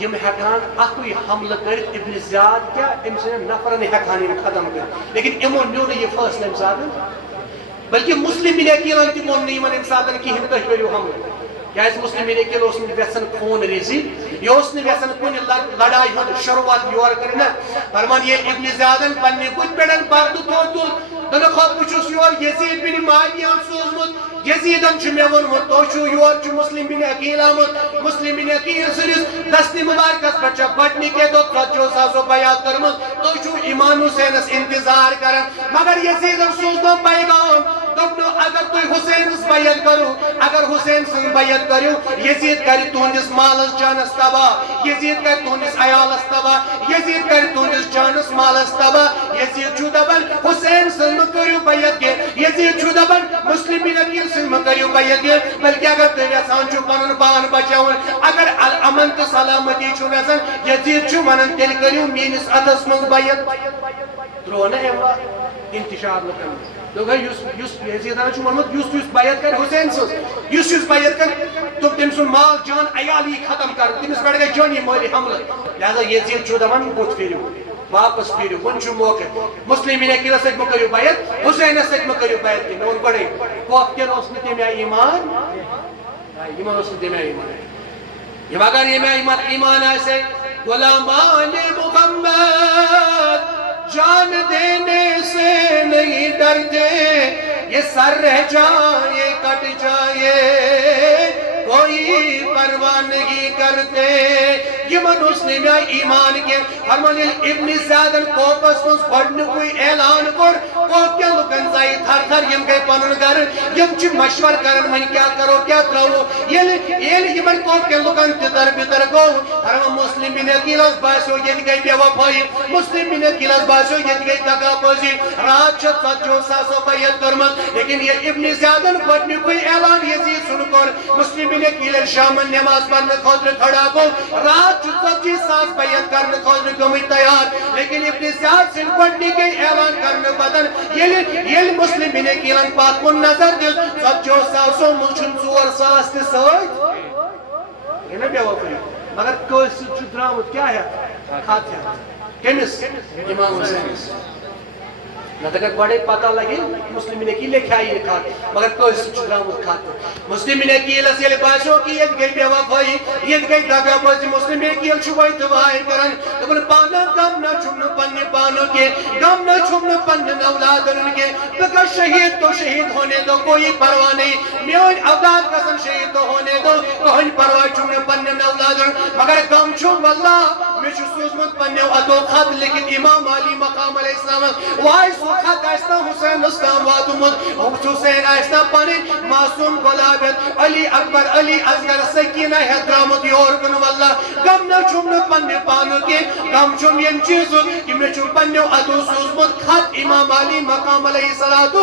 یِم ہٮ۪کہان اکُے حملہٕ کٔرِتھ ابن زیاد کیٛاہ أمۍ سٕنٛدٮ۪ن نفرن ہٮ۪کہان یِم ختم کٔرِتھ لیکن یِمو نیوٗ نہٕ یہِ فٲصلہٕ امہِ ساتہٕ بلکہِ مسلم بن عقیلن تہِ ووٚن نہٕ یِمن امہِ ساتہٕ کِہینۍ تُہۍ کٔرِو حملہٕ کیازِ مسلم بن عقیل اوس نہٕ یژھان خوٗن ریزی یہ اس نے ویسن کن لڑائی ہند شروعات یور کرنا فرمان یہ ابن زیادن پنہ بت پہ پردہ تھو تل دن خو بچس یور یزید بن معاویہ سوزمت یزیدن چھ مے ونمت تو چھو یور مسلم بن عقیل آمت مسلم بن عقیل سرس دست مبارکس پہ بٹنی کے دو ژتجی ساسو بیعت کرمت تو چھو امام حسینس انتظار کرن مگر یزیدن سوزنو پیغام دپنو اگر تھی حسین بیعت کرو اگر حسین سن بیعت کرو یزید کر تہندس مالس جانس تباہ یزید کر تہندس عیالس تباہ یزید کر تہندس جانس مالس تباہ یزید چھو دپان حسین سن کرو بیعت کے یزید چھو دپان مسلم بن عقیل سن کرو بیعت کے بلکہ اگر تھی یژھان چھو پنن پان بچاون اگر امن تو سلامتی چھو یژھان یزید چھو ونان تیل کرو میانس اتس من بیعت ترو نا انتشار لکن لوگ یزیدان چھو ونمت یس بیعت کر حسین سن یس بیعت کر تو تم سن مال جان عیالی ختم کر تمس پہ گئی جانی مالی حملہ لہذا یزید چھو دپان بت پھیرو واپس پھیرو ون چھو موقع مسلم بن عقیلس سۭتۍ مہ کٔرِو بیعت حسینس سۭتۍ مہ کٔرِو بیعت کینٛہہ مےٚ ووٚن گۄڈے کۄپھ اوس نہٕ تمہِ آیہِ ایمان یِمن اوس نہٕ تمہِ آیہِ ایمان یِم اگر ییٚمہِ آیہِ ایمان آسہِ غلامان محمد جان دینے سے نہیں ڈرتے یہ سر رہ جائے کٹ جائے کوئی پرواہ نہیں کرتے یہ مسلم ایمان کے فرمان ابن زیادن کوپس مز گۄڈنیُکُے کوئی اعلان کور کوپ کے لکن زائی تھر تھر یم گئی پنن گھر یم چھ مشور کرن وۄنۍ کیا کرو کیا ترو ییٚلہِ یمن کوپ کے لکن تتر بتر گو فرمان مسلم بن عقیلس باسیو ییٚتہِ گئی بے وفٲیی مسلم بن عقیلس باسیو ییٚتہِ گئی دغا بازی رات چھ 40 ساسو بیعت کٔرمٕژ لیکن یہ ابن زیادن گۄڈنیُکُے اعلان یزید سن کور مسلم بن عقیل شامن نماز پڑھنے خاطر کھڑا گو رات 40 ساس بیعت کرنے خاطر گمت تیار لیکن ابن زیاد سن گۄڈنیُکے اعلان کرنے بدن ییٚلہِ مسلم بن عقیلن پتھ کُن نظر دِژ 40 ساسو منٛز چھُنہٕ 4 ساس تہِ سۭتۍ یہِ نا بے وفٲیی مگر کٲنٛسہِ چھُ درٛامُت کیٛاہ ہٮ۪تھ خط ہٮ۪تھ کٔمِس امام حسینس نتہٕ اگر گۄڈے پتہ لگہِ مسلم بن عقیل لیکھیا یہِ خط مگر کٲنٛسہِ چھُ درٛامُت خط مسلم بن عقیلس ییٚلہِ باسیو کہ ییٚتہِ گٔے بے وفٲیی ییٚتہِ گٔے دغا بٲزی مسلم بن عقیل چھُ وۄنۍ دُعاے کران دپان پانا غم نہ چھُم نہٕ پننہِ پانُک کینٛہہ غم نہ چھُم نہٕ پننٮ۪ن اولادن کینٛہہ بہٕ گژھٕ شہید تو شہید ہونے دو کوئی پرواہ نہیں میٲنۍ اولاد گژھن شہید تو ہونے دو کٕہٕنۍ پرواہ چھُم نہٕ پننٮ۪ن اولادن مگر غم چھُم واللہ مےٚ چھُ سوٗزمُت پننیو اتو خط لیکھِتھ امام علی مقام علیہ السلامس واے سُہ خط آسہِ نا حسینس تام واتمُت حسین آسہِ نا پنٕنۍ معصوم غلابیت علی اکبر علی اصغر سکینہ ہٮ۪تھ درٛامُت یور کُن واللہ غم نہ چھُم نہٕ پننہِ پانُک کینٛہہ غم چھُم ییٚمہِ چیٖزُک کہ مےٚ چھُ پننیو اتو سوٗزمُت خط امام علی مقام علیہ الصلاتُ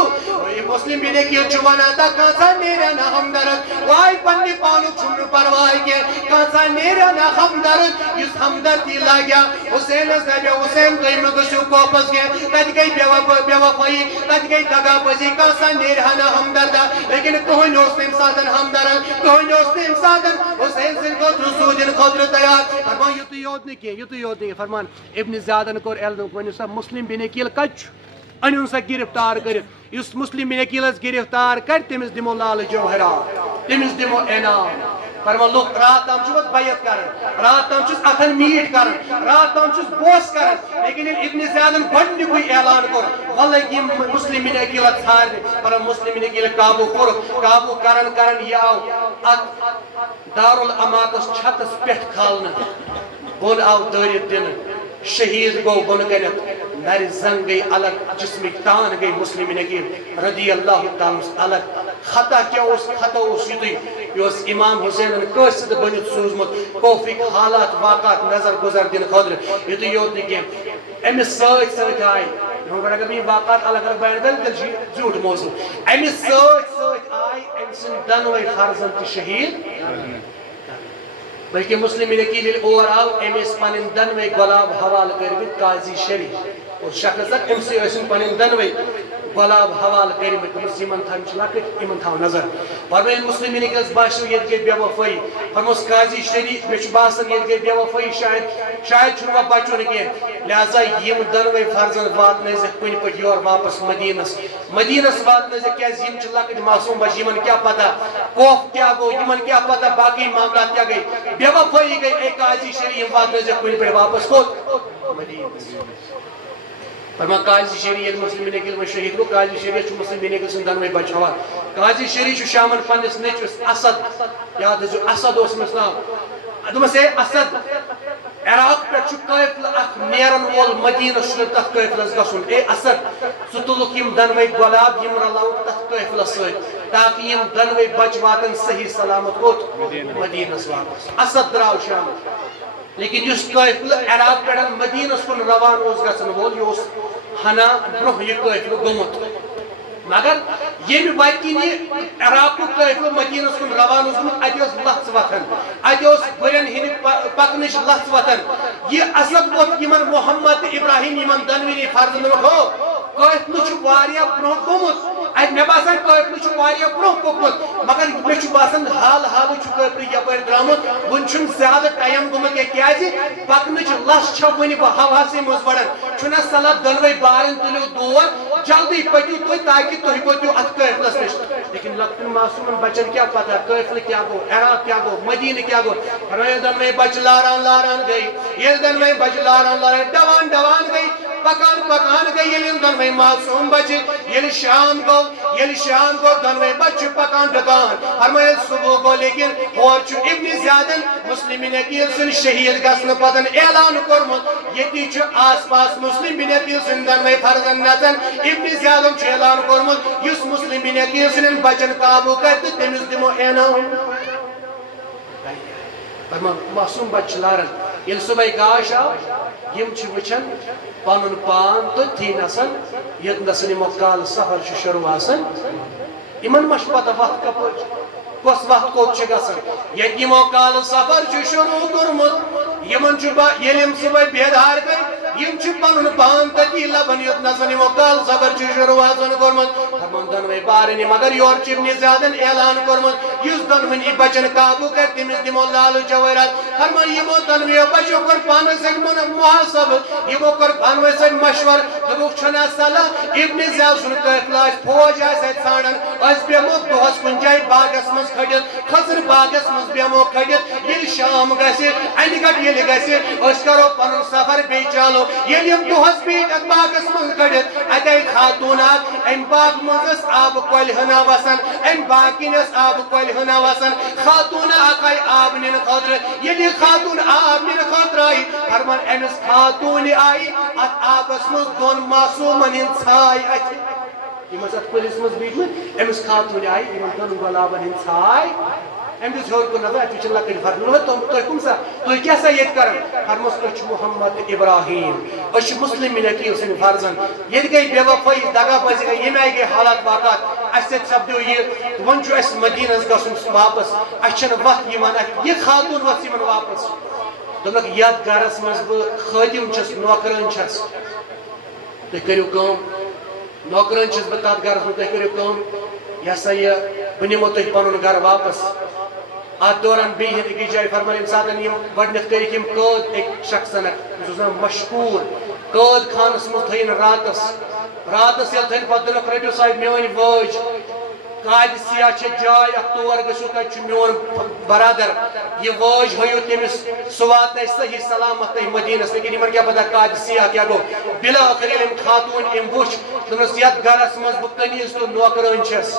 مسلم بن عقیل چھُ ونان تا کانٛژھا نیریا نہ ہمدرد واے پننہِ پانُک چھُم نہٕ پرواے کینٛہہ کانٛژھا نیریا نہ ہمدرد یُس ہمدردی لاگیا حسینس دپیو حسین تُہۍ مہٕ گٔژھِو کوپس کینٛہہ تتہِ گٔے بے وفٲیی تتہِ گٔے دغا بٲزی کانٛژھا نیرہا نہ ہمدردا لیکن کٕہٕنۍ اوس نہٕ امہِ ساتہٕ ہمدرد کٕہٕنۍ اوس نہٕ امہِ ساتہٕ حسین سٕنٛدِ خٲطرٕ سوٗزِنہٕ خٲطرٕ تیار فرمان یُتُے یوت نہٕ کینٛہہ فرمان ابن زیادن کوٚر اعلان ؤنِو سا مسلم بن عقیل کتہِ چھُ أنِوُن سا گرفتار کٔرِتھ یُس مسلم بن عقیلس گرفتار کر تٔمِس دِمو لالہٕ جوہرات تٔمِس دِمو انعام فرمان لوگ رات تام چھُ بیعت کران رات تام چھُس اتھن میٖٹھ کران رات تام چھُس بوس کران لیکن ییٚلہِ ابن زیادن گۄڈنیُکُے اعلان کوٚر وَلہٕ یِم مسلم بن عقیلس ژھارنہِ پر مسلم بن عقیل قابوٗ کوٚرُکھ قابوٗ کران کران یہِ آو اتھ دارالاماتس چھتس پٮ۪ٹھ کھالنہٕ بۄن آو دٲرِتھ دِنہٕ شہید گوٚو بۄنہٕ کنٮ۪تھ نرِ زنگ گئی الگ جسمک تان گئی مسلم بن عقیل رضی اللہ تعالیٰ الگ خطا کیا اس خطا اس یتُے یوس امام حسین قصد بنت سوزمت کوفک حالات واقعات نظر گزر دن خاطر یتُے یوت نہ کینٛہہ امس سۭتۍ سۭتۍ آیہِ اگر بہٕ یِم واقعات الگ الگ بیان کرٕ تیٚلہِ چھُ زیوٗٹھ موضوع امس سۭتۍ سۭتۍ آیہِ أمۍ سٕنٛدۍ دۄنوَے فرزند تہِ شہید بلکہ مسلم بن عقیل ییٚلہِ اور آو أمۍ ٲسۍ پنٕنۍ دۄنوَے غلام حوالہٕ کٔرمٕتۍ قاضی شریف اور شخص اکھ أمۍ سٕے ٲسِن پنٕنۍ دۄنوَے گۄلاب حوالہٕ کٔرمٕتۍ دوٚپمَس یِمن تھاو چھِ لۄکٕٹۍ یِمن تھاو نظر فرمٲیِن مُسلِمیٖن ییٚلہِ حظ باسیو ییٚتہِ گٔے بے وفٲیی فرموس قاضی شریٖف مےٚ چھُ باسان ییٚتہِ گٔے بے وفٲیی شاید چھُنہٕ وۄنۍ بچُن کینٛہہ لہذا یِم دۄنوَے فرزند واتنٲیزٮ۪کھ کُنہِ پٲٹھۍ یور واپس مدیٖنس واتنٲیزٮ۪کھ کیٛازِ یِم چھِ لۄکٕٹۍ معصوٗم بچہٕ یِمن کیٛاہ پتہ خوف کیٛاہ گوٚو یِمن کیٛاہ پتہ باقٕے معاملات کیٛاہ گٔے بے وفٲیی گٔے اے قاضی شریٖف یِم واتنٲیزٮ۪کھ کُنہِ پٲٹھۍ واپس کوٚت مدیٖنس فرمان قاضی شریٖف ییٚلہِ مُسلِم نکیٖل وۄنۍ شہیٖد گوٚو قاضی شریٖف چھُ مُسلِم نکیٖل سٕنٛدۍ دۄنوَے بچہٕ ہاوان قاضی شریٖف چھُ شامن پننِس نیٚچوِس اسد یاد ٲسۍزیو اسد اوس أمِس ناو دوٚپمس ہے اسد عراق پٮ۪ٹھ چھُ قٲفلہٕ اکھ نیرن وول مدیٖنس چھُ تتھ قٲفلس گژھُن اے اسد ژٕ تُلُکھ یِم دۄنوَے گۄلاب یِم رلاوُکھ تتھ قٲفلس سۭتۍ تاکہِ یِم دۄنوَے بچہٕ واتن صحیح سلامت کوٚت مدیٖنس واپس اسد درٛاو شامن لیکن یُس قٲفلہٕ عراق پٮ۪ٹھ مدیٖنس کُن روان اوس گژھن وول یہِ اوس ہنا برونٛہہ یہِ قٲفلہٕ گوٚمُت مگر ییٚمہِ وتہِ کِنۍ یہِ عراقُک قٲفلہٕ مدیٖنس کُن روان اوس گوٚمُت اَتہِ ٲس لژھ وتھان اَتہِ اوس گُرٮ۪ن ہٕنٛدِ پکنٕچ لژھ وتھان یہِ اسد ووٚتھ یِمن محمد تہٕ ابراہیم یِمن دۄنوٕنی فرزندن ہو قٲفلہٕ چھُ واریاہ برونٛہہ گوٚمُت اَتہِ مےٚ باسان قٲفلہٕ چھُ واریاہ برونٛہہ پوٚکمُت مگر مےٚ چھُ باسان حالہٕ چھُ قٲفلہٕ یپٲرۍ درٛامُت وُنہِ چھُنہٕ زیادٕ ٹایم گوٚمُت کینٛہہ کیٛازِ پکنٕچ لژھ چھےٚ وُنہِ ہوہسٕے منٛز بڑان چھُنہ صلح دۄنوَے بارٕنۍ تُلِو دور جلدی پٔکِو تُہۍ تاکہِ تُہۍ وٲتِو اتھ قٲفلس نِش لیکن لۄکٹٮ۪ن معصوٗمن بچن کیٛاہ پتہ قٲفلہٕ کیٛاہ گوٚو عراق کیٛاہ گوٚو مدیٖنہٕ کیٛاہ گوٚو فرمٲیو دۄنوَے بچہٕ لاران گٔے ییٚلہِ دۄنوَے بچہٕ لاران ڈوان گٔے پکان گٔے ییٚلہِ یِم دۄنوَے معصوٗم بچہٕ ییٚلہِ شام گوٚو دۄنوَے بچہٕ چھِ پکان ڈُکان فرمٲیو ییٚلہِ صبح گوٚو لیکن ہورٕ چھُ ابنِ زیادن مُسلِم نکیٖل سُنٛد شہیٖد گژھنہٕ پتہٕ اعلان کوٚرمُت ییٚتی چھُ آس پاس مُسلِم نکیٖل سٕنٛدۍ دۄنوَے فرزند نژان ابنِ زیادن چھُ اعلان کوٚرمُت یُس مُسلِم نکیٖل سٕنٛدٮ۪ن بچن قابوٗ کرِ تہٕ تٔمِس دِمو انعام معصوٗم بچہٕ چھِ لاران ییٚلہِ صبحٲے گاش آو یِم چھِ وٕچھان پنُن پان تٔتھی نسن ییٚتنس یِمو کالہٕ سفر چھُ شروٗع آسان یِمن ما چھِ پتہ وتھ کپٲرۍ چھِ کۄس وتھ کوٚت چھِ گژھان ییٚتہِ یِمو کالہٕ سفر چھُ شروٗع کوٚرمُت یِمن چھُ ییٚلہِ یِم صبحٲے بیدار گٔے یِم چھِ پنُن پان تٔتی لبان یوٚتنس یِمو کالہٕ سفر چھُ شروٗع آسان کوٚرمُت فرمون دۄنوَے بارٕنۍ مگر یورٕ چھُ ابنِ زیادن اعلان کوٚرمُت یُس دۄنوٕنی بچن قابوٗ کرِ تٔمِس دِمو لالہٕ جوٲہرات فرمان یِمو دۄنوٕیو بچو کوٚر پانس سۭتۍ محاسبہٕ یِمو کوٚر پانہٕ ؤنۍ سۭتۍ مشور دوٚپُکھ چھُنہ صلح ابنِ زیاد سُنٛد قٲفلہٕ آسہِ فوج آسہِ اَتہِ ژھانڈان أسۍ بیٚہمو دۄہس کُنہِ جایہِ باغس منٛز کھٔٹِتھ کھٔزٕر باغس منٛز بیٚہمو کھٔٹِتھ ییٚلہِ شام گژھِ اَنہِ گٹہِ ییٚلہِ گژھِ أسۍ کرو پنُن سفر بیٚیہِ چالو ییٚلہِ یِم دۄہس بیٖٹھۍ اتھ باغس منٛز کھٔٹِتھ اتہِ آیہِ خاتوٗن اکھ امہِ باغہٕ منٛز ٲس آبہٕ کۄلہِ ہنا وسان امہِ باغہٕ کِنۍ ٲس آبہٕ کۄلہِ ہنا وسان خاتوٗنہ اکھ آیہِ آب نِنہٕ خٲطرٕ ییٚلہِ یہِ خاتوٗن آب نِنہٕ خٲطرٕ آیہِ فرمان أمِس خاتوٗنہِ آیہِ اتھ آبس منٛز دۄن معصوٗمن ہٕنٛدۍ ژھاے اتھِ یِم ٲسۍ اتھ کُلِس منٛز بیٖٹھمٕتۍ أمِس خاتوٗنہِ آیہِ یِمن دۄن گۄلابن ہٕنٛدۍ ژھاے أمۍ دِژ ہیوٚر کُن نظر اَتہِ وٕچھِنۍ لۄکٕٹۍ فرزند تُہۍ کٕم سا تُہۍ کیٛاہ سا ییٚتہِ کران فرموس أسۍ چھِ محمد تہٕ ابراہیٖم أسۍ چھِ مُسلِم نکیٖل سٕنٛدۍ فرزند ییٚتہِ گٔے بے وفٲیی دگا بٲزی گٔے ییٚمہِ آیہِ گٔے حالات واقعات اَسہِ سۭتۍ سپدیو یہِ وۄنۍ چھُ اَسہِ مدیٖنس گژھُن واپس اَسہِ چھنہٕ وتھ یِوان اَتھِ یہِ خاتوٗن ؤژھ یِمن واپس دوٚپُکھ یتھ گرس منٛز بہٕ خٲدِم چھُس نوکرٲنۍ چھس تُہۍ کٔرِو کٲم نوکرٲنۍ چھُس بہٕ تتھ گرس منٛز تُہۍ کٔرِو کٲم یہِ ہسا یہِ بہٕ نِمو تُہۍ پنُن گرٕ واپس اتھ دوران بیٚیہِ ہٮ۪تھ أکِس جایہِ فرمان ییٚمہِ ساتہٕ یِم گۄڈٕنیتھ کٔرِکھ یِم قٲد أکۍ شخصن یُس اوس مشہوٗر قٲد خانس منٛز تھٲیِن راتس ییٚلہِ تھٲیِن پتہٕ دوٚپُکھ رٔٹِو سا میٲنۍ وٲج قادسیہ چھِ جاے اکھ تور گٔژھِو تتہِ چھُ میون برادر یہِ وٲج ہٲیِو تٔمِس سُہ واتناوِ صحیح سلامت تۄہہِ مدیٖنس لیکن یِمن کیٛاہ پتہ قادسیہ کیٛاہ گوٚو بِلاٲخٕر ییٚلہِ أمۍ خاتوٗن أمۍ وٕچھ دوٚپنس یتھ گرس منٛز بہٕ کنیٖز تہٕ نوکرٲنۍ چھس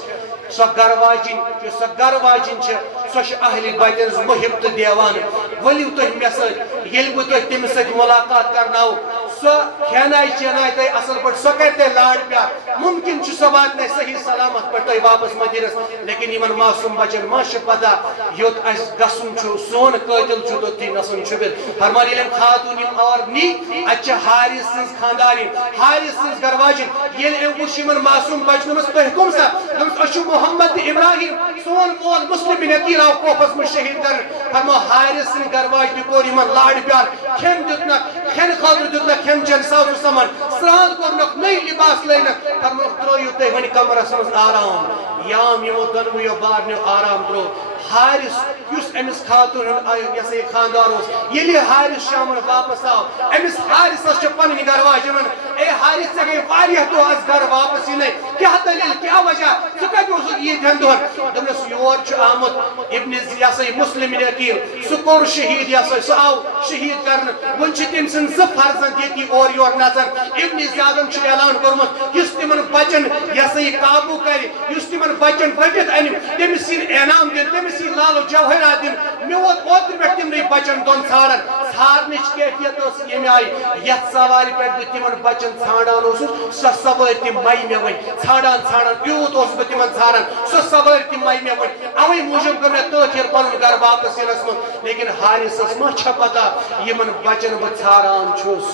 سۄ گرٕ واجِنۍ چھِ سۄ چھِ اہلِ بیتہِ ہٕنٛز محب تہٕ دیوانہٕ ؤلِو تُہۍ مےٚ سۭتۍ ییٚلہِ بہٕ تۄہہِ تٔمِس سۭتۍ مُلاقات کرناوٕ سۄ کھٮ۪نایہِ چٮ۪نایہِ تۄہہِ اصل پٲٹھۍ سۄ کرِ تۄہہِ لاڈ پیار مُمکِن چھُ سۄ واتناوِ صحیح سلامت پٲٹھۍ تۄہہِ واپس مدیٖنس لیکن یِمن معصوٗم بچن ما چھِ پتہ یوٚت اَسہِ گژھُن چھُ سون قٲتِل چھُ توٚتتھٕے نسُن چھُپِتھ فرمان ییٚلہِ أمۍ خاتوٗن یِم اور نی اتہِ چھِ حارث سٕنٛز خانٛدارِنۍ حارث سٕنٛز گرٕ واجِنۍ ییٚلہِ أمۍ وٕچھ یِمن معصوٗم بچن دوٚپمس تُہۍ کٕم سا دوٚپمس أسۍ چھِ محمد تہٕ ابراہیٖم سون مول مُسلِم نکیٖل آو کوفس منٛز شہیٖد کرنہٕ فرمو حارث سٕنٛدِ گرٕ واجنہِ کوٚر یِمن لاڈٕ پیار کھٮ۪ن دیُتنکھ کھٮ۪نہٕ خٲطرٕ دیُتنکھ کھٮ۪ن چٮ۪ن سازو سامان سرٛان کوٚرنکھ نٔے نئی لباس لینت فرموک ترٲیِو تُہۍ وۄنۍ کمرس منٛز آرام یام یِمو دۄنوٕیو بارنیو آرام ترٛوو حارث یُس أمِس خاتون ہُنٛد یہِ خاندار اوس ییٚلہِ حارث شامن واپس آو أمِس حارثس چھِ پنٕنۍ گرٕ واجہِ ونان اے حارث ژےٚ گٔے واریاہ دۄہ آز گرٕ واپس یِنَے کیٛاہ دٔلیٖل کیٛاہ وجہ ژٕ کتہِ اوسُکھ ییٖتہن دۄہن دوٚپنس یور چھُ آمُت ابن یہِ ہسا یہِ مسلم بن عقیل سُہ کوٚر شہیٖد یہِ ہسا سُہ آو شہیٖد کرنہٕ وۄنۍ چھِ تٔمۍ سٕنٛدۍ زٕ فرزند ییٚتی اورٕ یور نژان ابن زیادن چھُ اعلان کوٚرمُت یُس تِمن بچن یہِ ہسا یہِ قابوٗ کرِ یُس تِمن بچن ؤٹِتھ انہِ تٔمِس یِن انعام دِنہٕ تٔمِس یِن لالو جوہرات دِنہٕ مےٚ ووت اوترٕ پٮ۪ٹھ تِمنٕے بچن دۄن ژھانڈان ژھانڈنٕچ کیفیت ٲس ییٚمہِ آیہِ یتھ سوارِ پٮ۪ٹھ بہٕ تِمن بچن ژھانڈان اوسُس سۄ سوٲرۍ تہِ مَے مےٚ وۄنۍ ژھانڈان ژھانڈان یوٗت اوسُس بہٕ تِمن ژھانڈان سۄ سوٲرۍ تہِ مَے مےٚ وۄنۍ اوے موٗجوٗب کٔر مےٚ تٲخیٖر پنُن گرٕ واپس یِنس منٛز لیکن حارثس ما چھےٚ پتہ یِمن بچن بہٕ ژھانڈان چھُس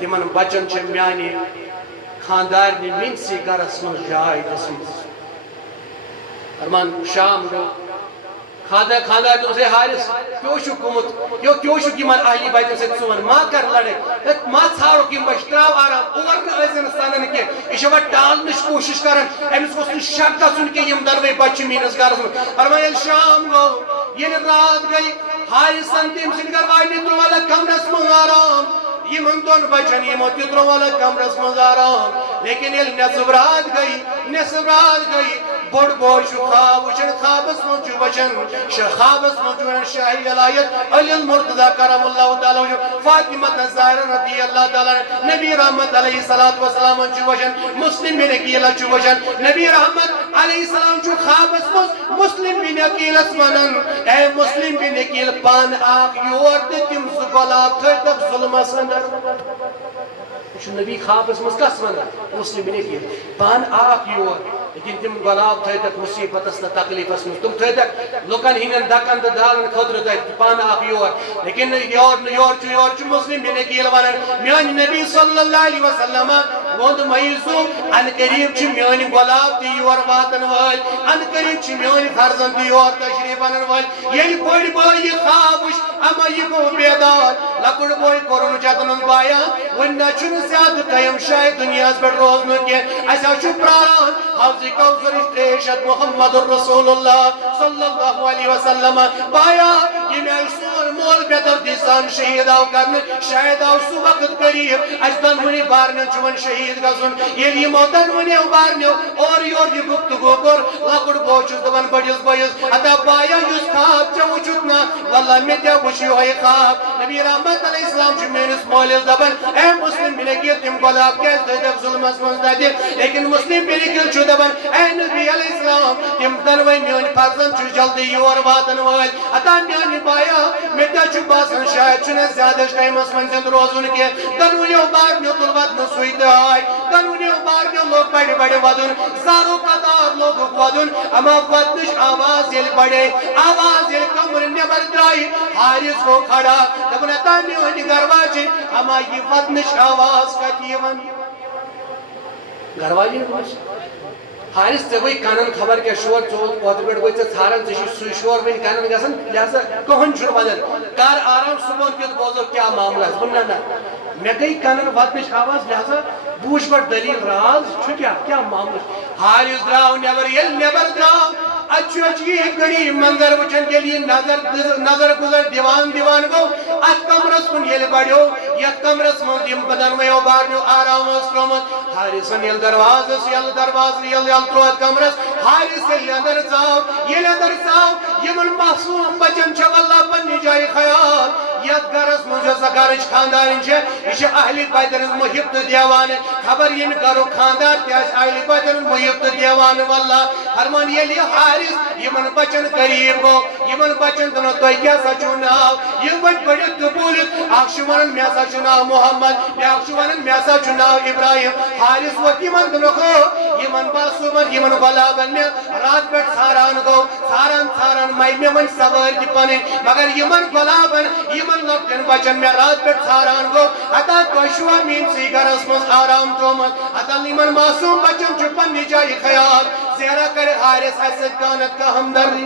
تِمن بچن چھِ میانہِ خاندارنہِ میٲنسٕے گرس منٛز جاے دِژمٕژ فرمان شام گوٚو خاندار دوٚپُس ہے حارث کیٛاہ چھُکھ گوٚمُت کیٛاہ چھُکھ یِمن اہلی بچن سۭتۍ ژٕ وَن ما کر لڑٲے ما ژھانڈُکھ یِم بچہٕ ترٛاو آرام اور نہٕ ٲسۍزن سنان کینٛہہ یہِ چھِ وۄنۍ ٹالنٕچ کوٗشش کران أمِس گوٚژھ نہٕ شک گژھُن کینٛہہ یِم دۄنوے بچہٕ چھِ میٲنِس گرس منٛز فرمان ییٚلہِ شام گوٚو ییٚلہِ رات گٔے حارثن تٔمۍ سٕنٛدِ گرٕ واجنہِ ترٛوو الگ کمرس منٛز آرام یِمن دۄن بچن یِمو تہِ ترٛوو الگ کمرس منٛز آرام لیکن ییٚلہِ نٮ۪صٕف رات گٔے بوٚڑ بوے چھُ خواب وٕچھان خوابس منٛز چھُ وٕچھان خوابس منٛز چھُ وَنان شاہی ولایت علی المرتضیٰ کرم اللہ تعالیٰ وٕچھان فاطمہ زہرا رضی اللہ تعالیٰ نبی رحمت علیہ الصلوۃ والسلام چھُ وٕچھان مسلم بن عقیلہ چھُ وٕچھان نبی رحمت علیہ السلام چھُ خوابس منٛز مسلم بن عقیلس ونان اے مسلم بن عقیل پانہٕ آکھ یور تہٕ تِم زٕ گۄلاب تھٲیتکھ ظُلمس انٛدر یہ چھُ نبی خوابس منٛز کس ونان مسلم بن عقیل پانہٕ آکھ یور لیکن تم گۄلاب تھٲیتکھ مصیبتس تہٕ تکلیفس منٛز تم تھٲیتکھ لُکن ہٕنٛدٮ۪ن دکن تہٕ دالن خٲطرٕ تتہِ پانہٕ آکھ یور لیکن یور چھُ مسلم بن عقیل ونان میٛانہِ نبی صلی اللہ علیہ وسلم ووٚن مٔیٖزو انہٕ قریٖب چھِ میٛٲنۍ گۄلاب تہِ یور واتن وٲلۍ انہٕ قریٖب چھِ میٛٲنۍ فرزند تہِ یور تشریٖف انن وٲلۍ ییٚلہِ بٔڑۍ بٲے یہِ خواب وٕچھ اما یہِ گوٚو بیدار لۄکُٹ بوے کوٚرُن چتنس بایا وۄنۍ نہ چھُنہٕ زیادٕ ٹایم شاید دُنیاہس پٮ۪ٹھ روزنُک کینٛہہ اسہِ حظ چھُ پراران حوضِ کوثرٕچ تریش محمد رسول اللہ صلی اللہ علیہ وسلم بایا ییٚمہِ آیہِ سون مول بے دردی سان شہید آو کرنہٕ شاید آو سُہ وقت قریٖب اسہِ دۄنوٕنی بارنٮ۪ن چھُ وۄنۍ شہید گژھُن ییٚلہِ یِمو دۄنوٕنیو بارنٮ۪و اورٕ یور یہِ گفتگوٗ کوٚر لۄکُٹ بوے چھُس دپان بٔڑِس بٲیِس ہتا بایا یُس خواب ژےٚ وٕچھُتھ نا واللہ مےٚ تہِ وٕچھ یِہوے خواب نبی رحمت علیہ السلام چھُ میٲنِس مٲلِس دپان اے مسلم بن عقیل تِم گۄلاب کیازِ تھٲیتکھ ظُلمس منٛز تتہِ لیکن مسلم بن عقیل چھُ دپان اے نبی علیہ السلام تِم دۄنوے میٲنۍ فرزند چھُ جلدی یور واتن وٲلۍ ہتا میانہِ بایا مےٚ تہِ چھُ باسان شاید چھُنہٕ اَسہِ زیادس ٹایمس وۄنۍ زِندٕ روزُن کینٛہہ دۄنوٕنیو بارنیو تُل ودنہٕ سُے تہٕ آے دۄنوٕنیو بارنیو لوگ بڑِ ودُن زارو قطار لوگُکھ ودُن اما ودنٕچ آواز ییٚلہِ بڑے آواز ییٚلہِ کمرٕ نٮ۪بر درٛایہِ حارث گوٚو کھڑا دوٚپُن ہتا میٲنۍ گرٕ واجِنۍ اما یہِ ودنٕچ آواز کتہِ یِوان گرٕ واجِنۍ حارث ژےٚ گوٚے کنن خبر کیٛاہ شور ژٕ اوترٕ پٮ۪ٹھ گوٚے ژےٚ ژھاران ژےٚ چھُے سُے شور وۄنۍ کنن گژھان لہذا کٕہٕنۍ چھُنہٕ ونان کر آرام صبحن کیُتھ بوزو کیٛاہ معاملہٕ آسہِ نہ نہ مےٚ گٔے کنن ودنٕچ آواز لہذا بہٕ وٕچھٕ گۄڈٕ دٔلیٖل راز چھُ کیٛاہ معاملہٕ چھُ حارث درٛاو نٮ۪بر ییٚلہِ نٮ۪بر درٛاو اتھ چھُ عجیٖب غریٖب منظر وٕچھان ییٚلہِ یہِ نظر گُزر دِوان گوٚو اتھ کمرس کُن ییٚلہِ بڑیو یتھ کمرس منٛز یِم دۄنوٕیو بارنیو آرام اوس ترٛوومُت حارثن ییٚلہِ دروازس ییٚلہِ ترٛوو اتھ کمرس حارث ییٚلہِ اندر ژاو یِمن معصوٗم بچن چھِ واللہ پننہِ جایہِ خیال یتھ گرس منٛز یۄس سۄ گرٕچ خاندارٕنۍ چھےٚ یہِ چھِ اہلِ بدرن ہٕنٛز محب تہٕ دیوانہٕ خبر ییٚمہِ گرُک خاندار تہِ آسہِ اہلِ بدرن ہٕنٛز محب تہٕ دیوانہٕ واللہ فرمان ییٚلہِ یہِ حارث یِمن بچن قریٖب گوٚو یِمن بچن دوٚپُن تۄہہِ کیٛاہ سا چھُو ناو یِم وۄنۍ پٔرِتھ تہٕ بوٗلِتھ اکھ چھُ ونان مےٚ ہسا چھُ ناو محمد بیاکھ چھُ ونان مےٚ ہسا چھُ ناو ابراہیم حارث ووت یِمن دوٚپنکھ ہو یِمن معصوٗمن یِمن غۄلابن مےٚ راتہٕ پٮ۪ٹھ ژھاران گوٚو ژھاران مے مےٚ وۄنۍ سوٲرۍ تہِ پنٕنۍ مگر یِمن غۄلابن یِمن لۄکٹٮ۪ن بچن مےٚ راتہٕ پٮ۪ٹھ ژھاران گوٚو ہتا تۄہہِ چھُوا میٲنسٕے گرس منٛز آرام ترٛوومُت ہتا یِمن معصوٗم بچن چھُ پننہِ جایہِ خیال ذرا کرِ حارث اسہِ سۭتۍ کانٛہہ نتہٕ کانٛہہ ہمدردی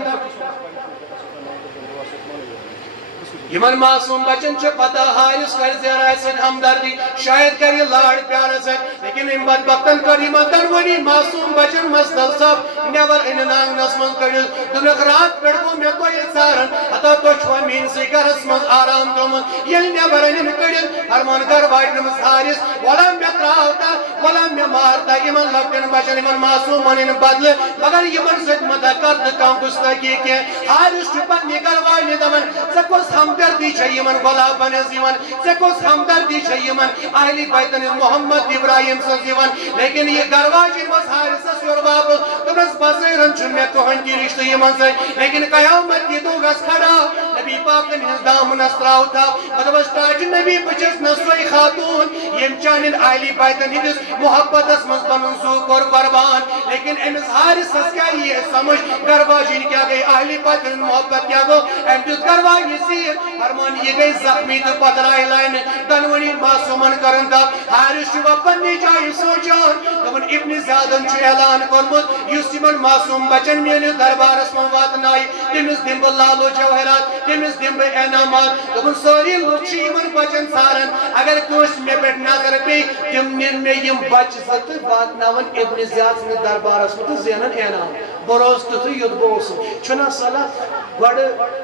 یمن معصوم بچن چھ پتہ حارث کر زیرہ سن ہمدردی شاید کر یہ لاڑ پیار سے لیکن ان بدبختن کر یہ دنونی معصوم بچن مستل سب نیور ان نانگ نسمن کر دنک رات پڑھو میں تو یہ سارن حتا تو چھو مین سے گر اسمز آرام دومن یل نیور ان کر فرمان کر وائی نمز حارث ولا میں تراؤتا ولا میں مارتا یمن لگن بچن یمن معصوم من بدل مگر یمن سے مدہ کرد کام گستگی کے حارث چھپت نکل وائی دمن سکوس ہمدردی چھ یمن غلا بنز یمن سکوس ہمدردی چھ یمن اہلی بیتن محمد ابراہیم سز یمن لیکن یہ گرواج مس حارث یور باب تمس بزرن چھ میں تو ہنتی رشتہ یمن سے لیکن قیامت کی دو گس کھڑا نبی پاک نے دامن استراو تھا مطلب تاج نبی بچس نسوئی خاتون یم چانن اہلی بیتن ہندس محبت اس مز بنن سوک اور قربان لیکن امس حارث کیا یہ سمجھ گرواج کیا گئی اہلی بیتن محبت کیا گو ام جس گرواج سیر فرمان یہ گئی زخمی تو پترائی لائن دنونی معصومن کرن تھا حارث شو پنی جائی سوچان دمن ابن زیادن چھ اعلان کرمت یس یمن معصوم بچن میانو دربار اسمان واتنائی تمس دم لالو جوہرات تمس دم انعامات دمن سوری لوگ چھ یمن بچن سارن اگر کوش میں پیٹ نظر پی تم نن میں یم بچ زت واتناون ابن زیاد سن دربار اسمان تو زینن انعام بروز تو یود بوس چھنا صلاح گڑ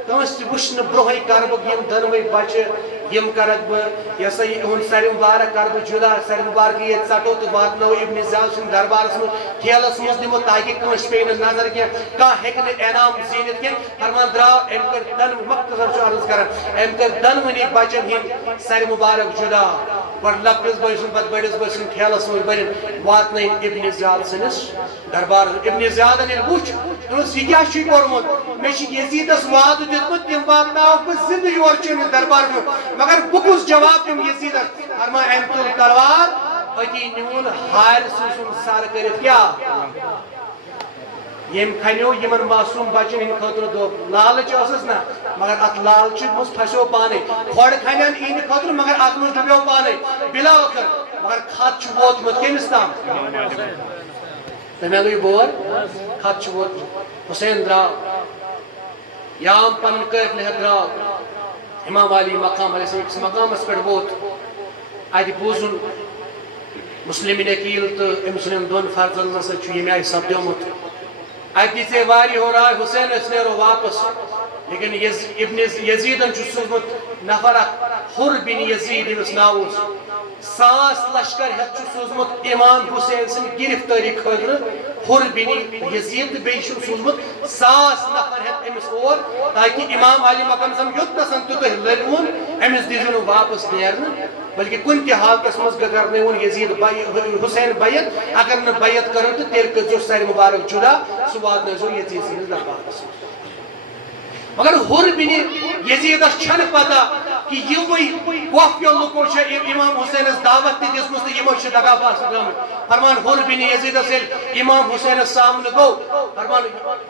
کنس وشن برہی کربک یم دنوی بچہ یم کرک بہ یہ سا ہن سر مبارک کر بہ جدا سر مبارک یہ ژٹو تو واتنو ابن زیاد سن دربارس مز کھیلس مز دمو تاکہ کنس پی نظر کی کا ہیکن انعام زینت کی فرمان دراو ام کر دن مختصر چھ عرض کرن ام کر دنونی بچن ہن سر مبارک جدا پر لکس بچن پت بڑس بچن کھیلس مز بن واتن ابن زیاد سنس دربار ابن زیاد نے وچ اس یہ کیا چھ کورمت میں چھ یزیدس وعد دتمت تم واتناو بہ زندہ یور چھ دربار مگر بکس جواب تم یزیدس فرما ام تل تلوار اتی نیون حارث سن سر کرت کیا یم کھنیو یمن معصوم بچن ہند خاطر دو لالچ اسس نا مگر ات لالچ مس پھسو پانے کھوڑ کھنن این خاطر مگر ات مس ڈبیو پانے بلا آخر مگر خط چھ ووتمت کمس تام تمے گئی بور خط چھ ووتمت حسین درا یام پن کر لہ درا امام علی مقام علیہ السلام مقام اس پر ووت ات بوزن مسلمین اکیل تو مسلم دون فرزن سے چھ یم آئی سپدیومت ات دیتے واری ہو رہا ہے حسین اس نیرو واپس لیکن ابن یزیدن چھ سوزمت نفر حر بن یزید امس ناوس ساس لشکر ہت چھ سوزمت امام حسین سن گرفتاری خاطر حر بن یزید بی چھ سوزمت ساس نفر ہت امس اور تاکہ امام علی مقام سم یوت نسن تو لڑون امس دیزن واپس نیرن بلکہ کن تہ حالتس مز کرنے ون یزید حسین بیعت اگر نہ بیعت کرن تو تیل کر سر مبارک جدا سہ واتنو یزید سندس دربارس مگر حر بن یزیدس چھن پتہ کہ یوی کوفیو لوکو چھ امام حسینس دعوت تہ دسمس تو یمو چھ دگا باز گمت فرمان حر بن یزیدس امام حسینس سامنے گو فرمان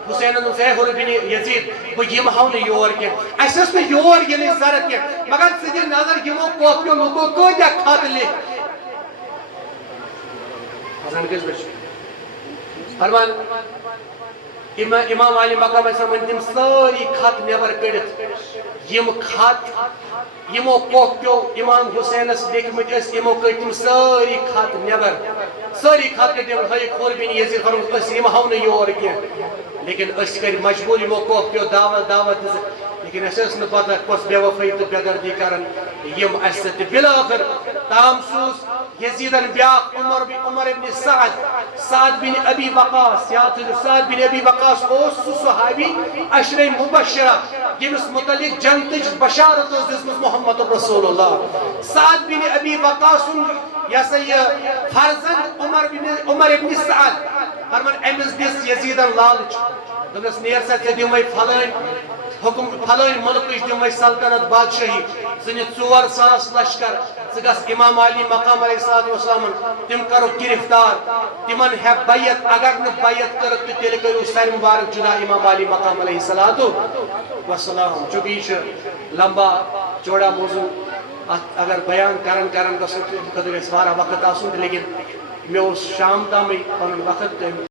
حسین سے حر بن یزید بہ یم ہاو نہ یور کی اسس نہ یور ینی ضرورت کی مگر سدی نظر یمو کوفیو لوکو کوجا خط لکھ حسن کس بچ فرمان امام علی مقام سمجھ تم ساری خط نیبر کڑت یم خط یمو کوفیو امام حسینس لکھمت اس یمو کڑ تم ساری خط نیبر ساری خط کڑ ہائی حر بن یزید فرمت اس یم ہاو نہ یور کی لیکن اس کر مجبور یمو کوفیو دعوت لیکن اس اس نہ پتہ کس بے وفائی تو بے دردی کرن یم اس تہ بلاخر تام سوز یزیدن بیا عمر بن سعد بن ابی وقاص یاد سعد بن ابی وقاص اوس صحابی عشرہ مبشرہ یمس متعلق جنتچ بشارت دسمس محمد رسول اللہ سعد بن ابی وقاص فرزند عمر بن سعد فرمان امس دس یزیدن لالچ دس نیر سا دمے فلان حکم فلان ملک دمے سلطنت بادشاہی زن 4,000 لشکر ثس امام علی مقام علیہ السلام تم کرو گرفتار تمن ہے بیعت اگر نہ بیعت کر تو تیل کرو سر مبارک جدا امام علی مقام علیہ السلام چونکہ لمبا چوڑا موضوع اگر بیان کرن گھو خاطر وارہ وقت آسن لیکن مے شام تام پن وقت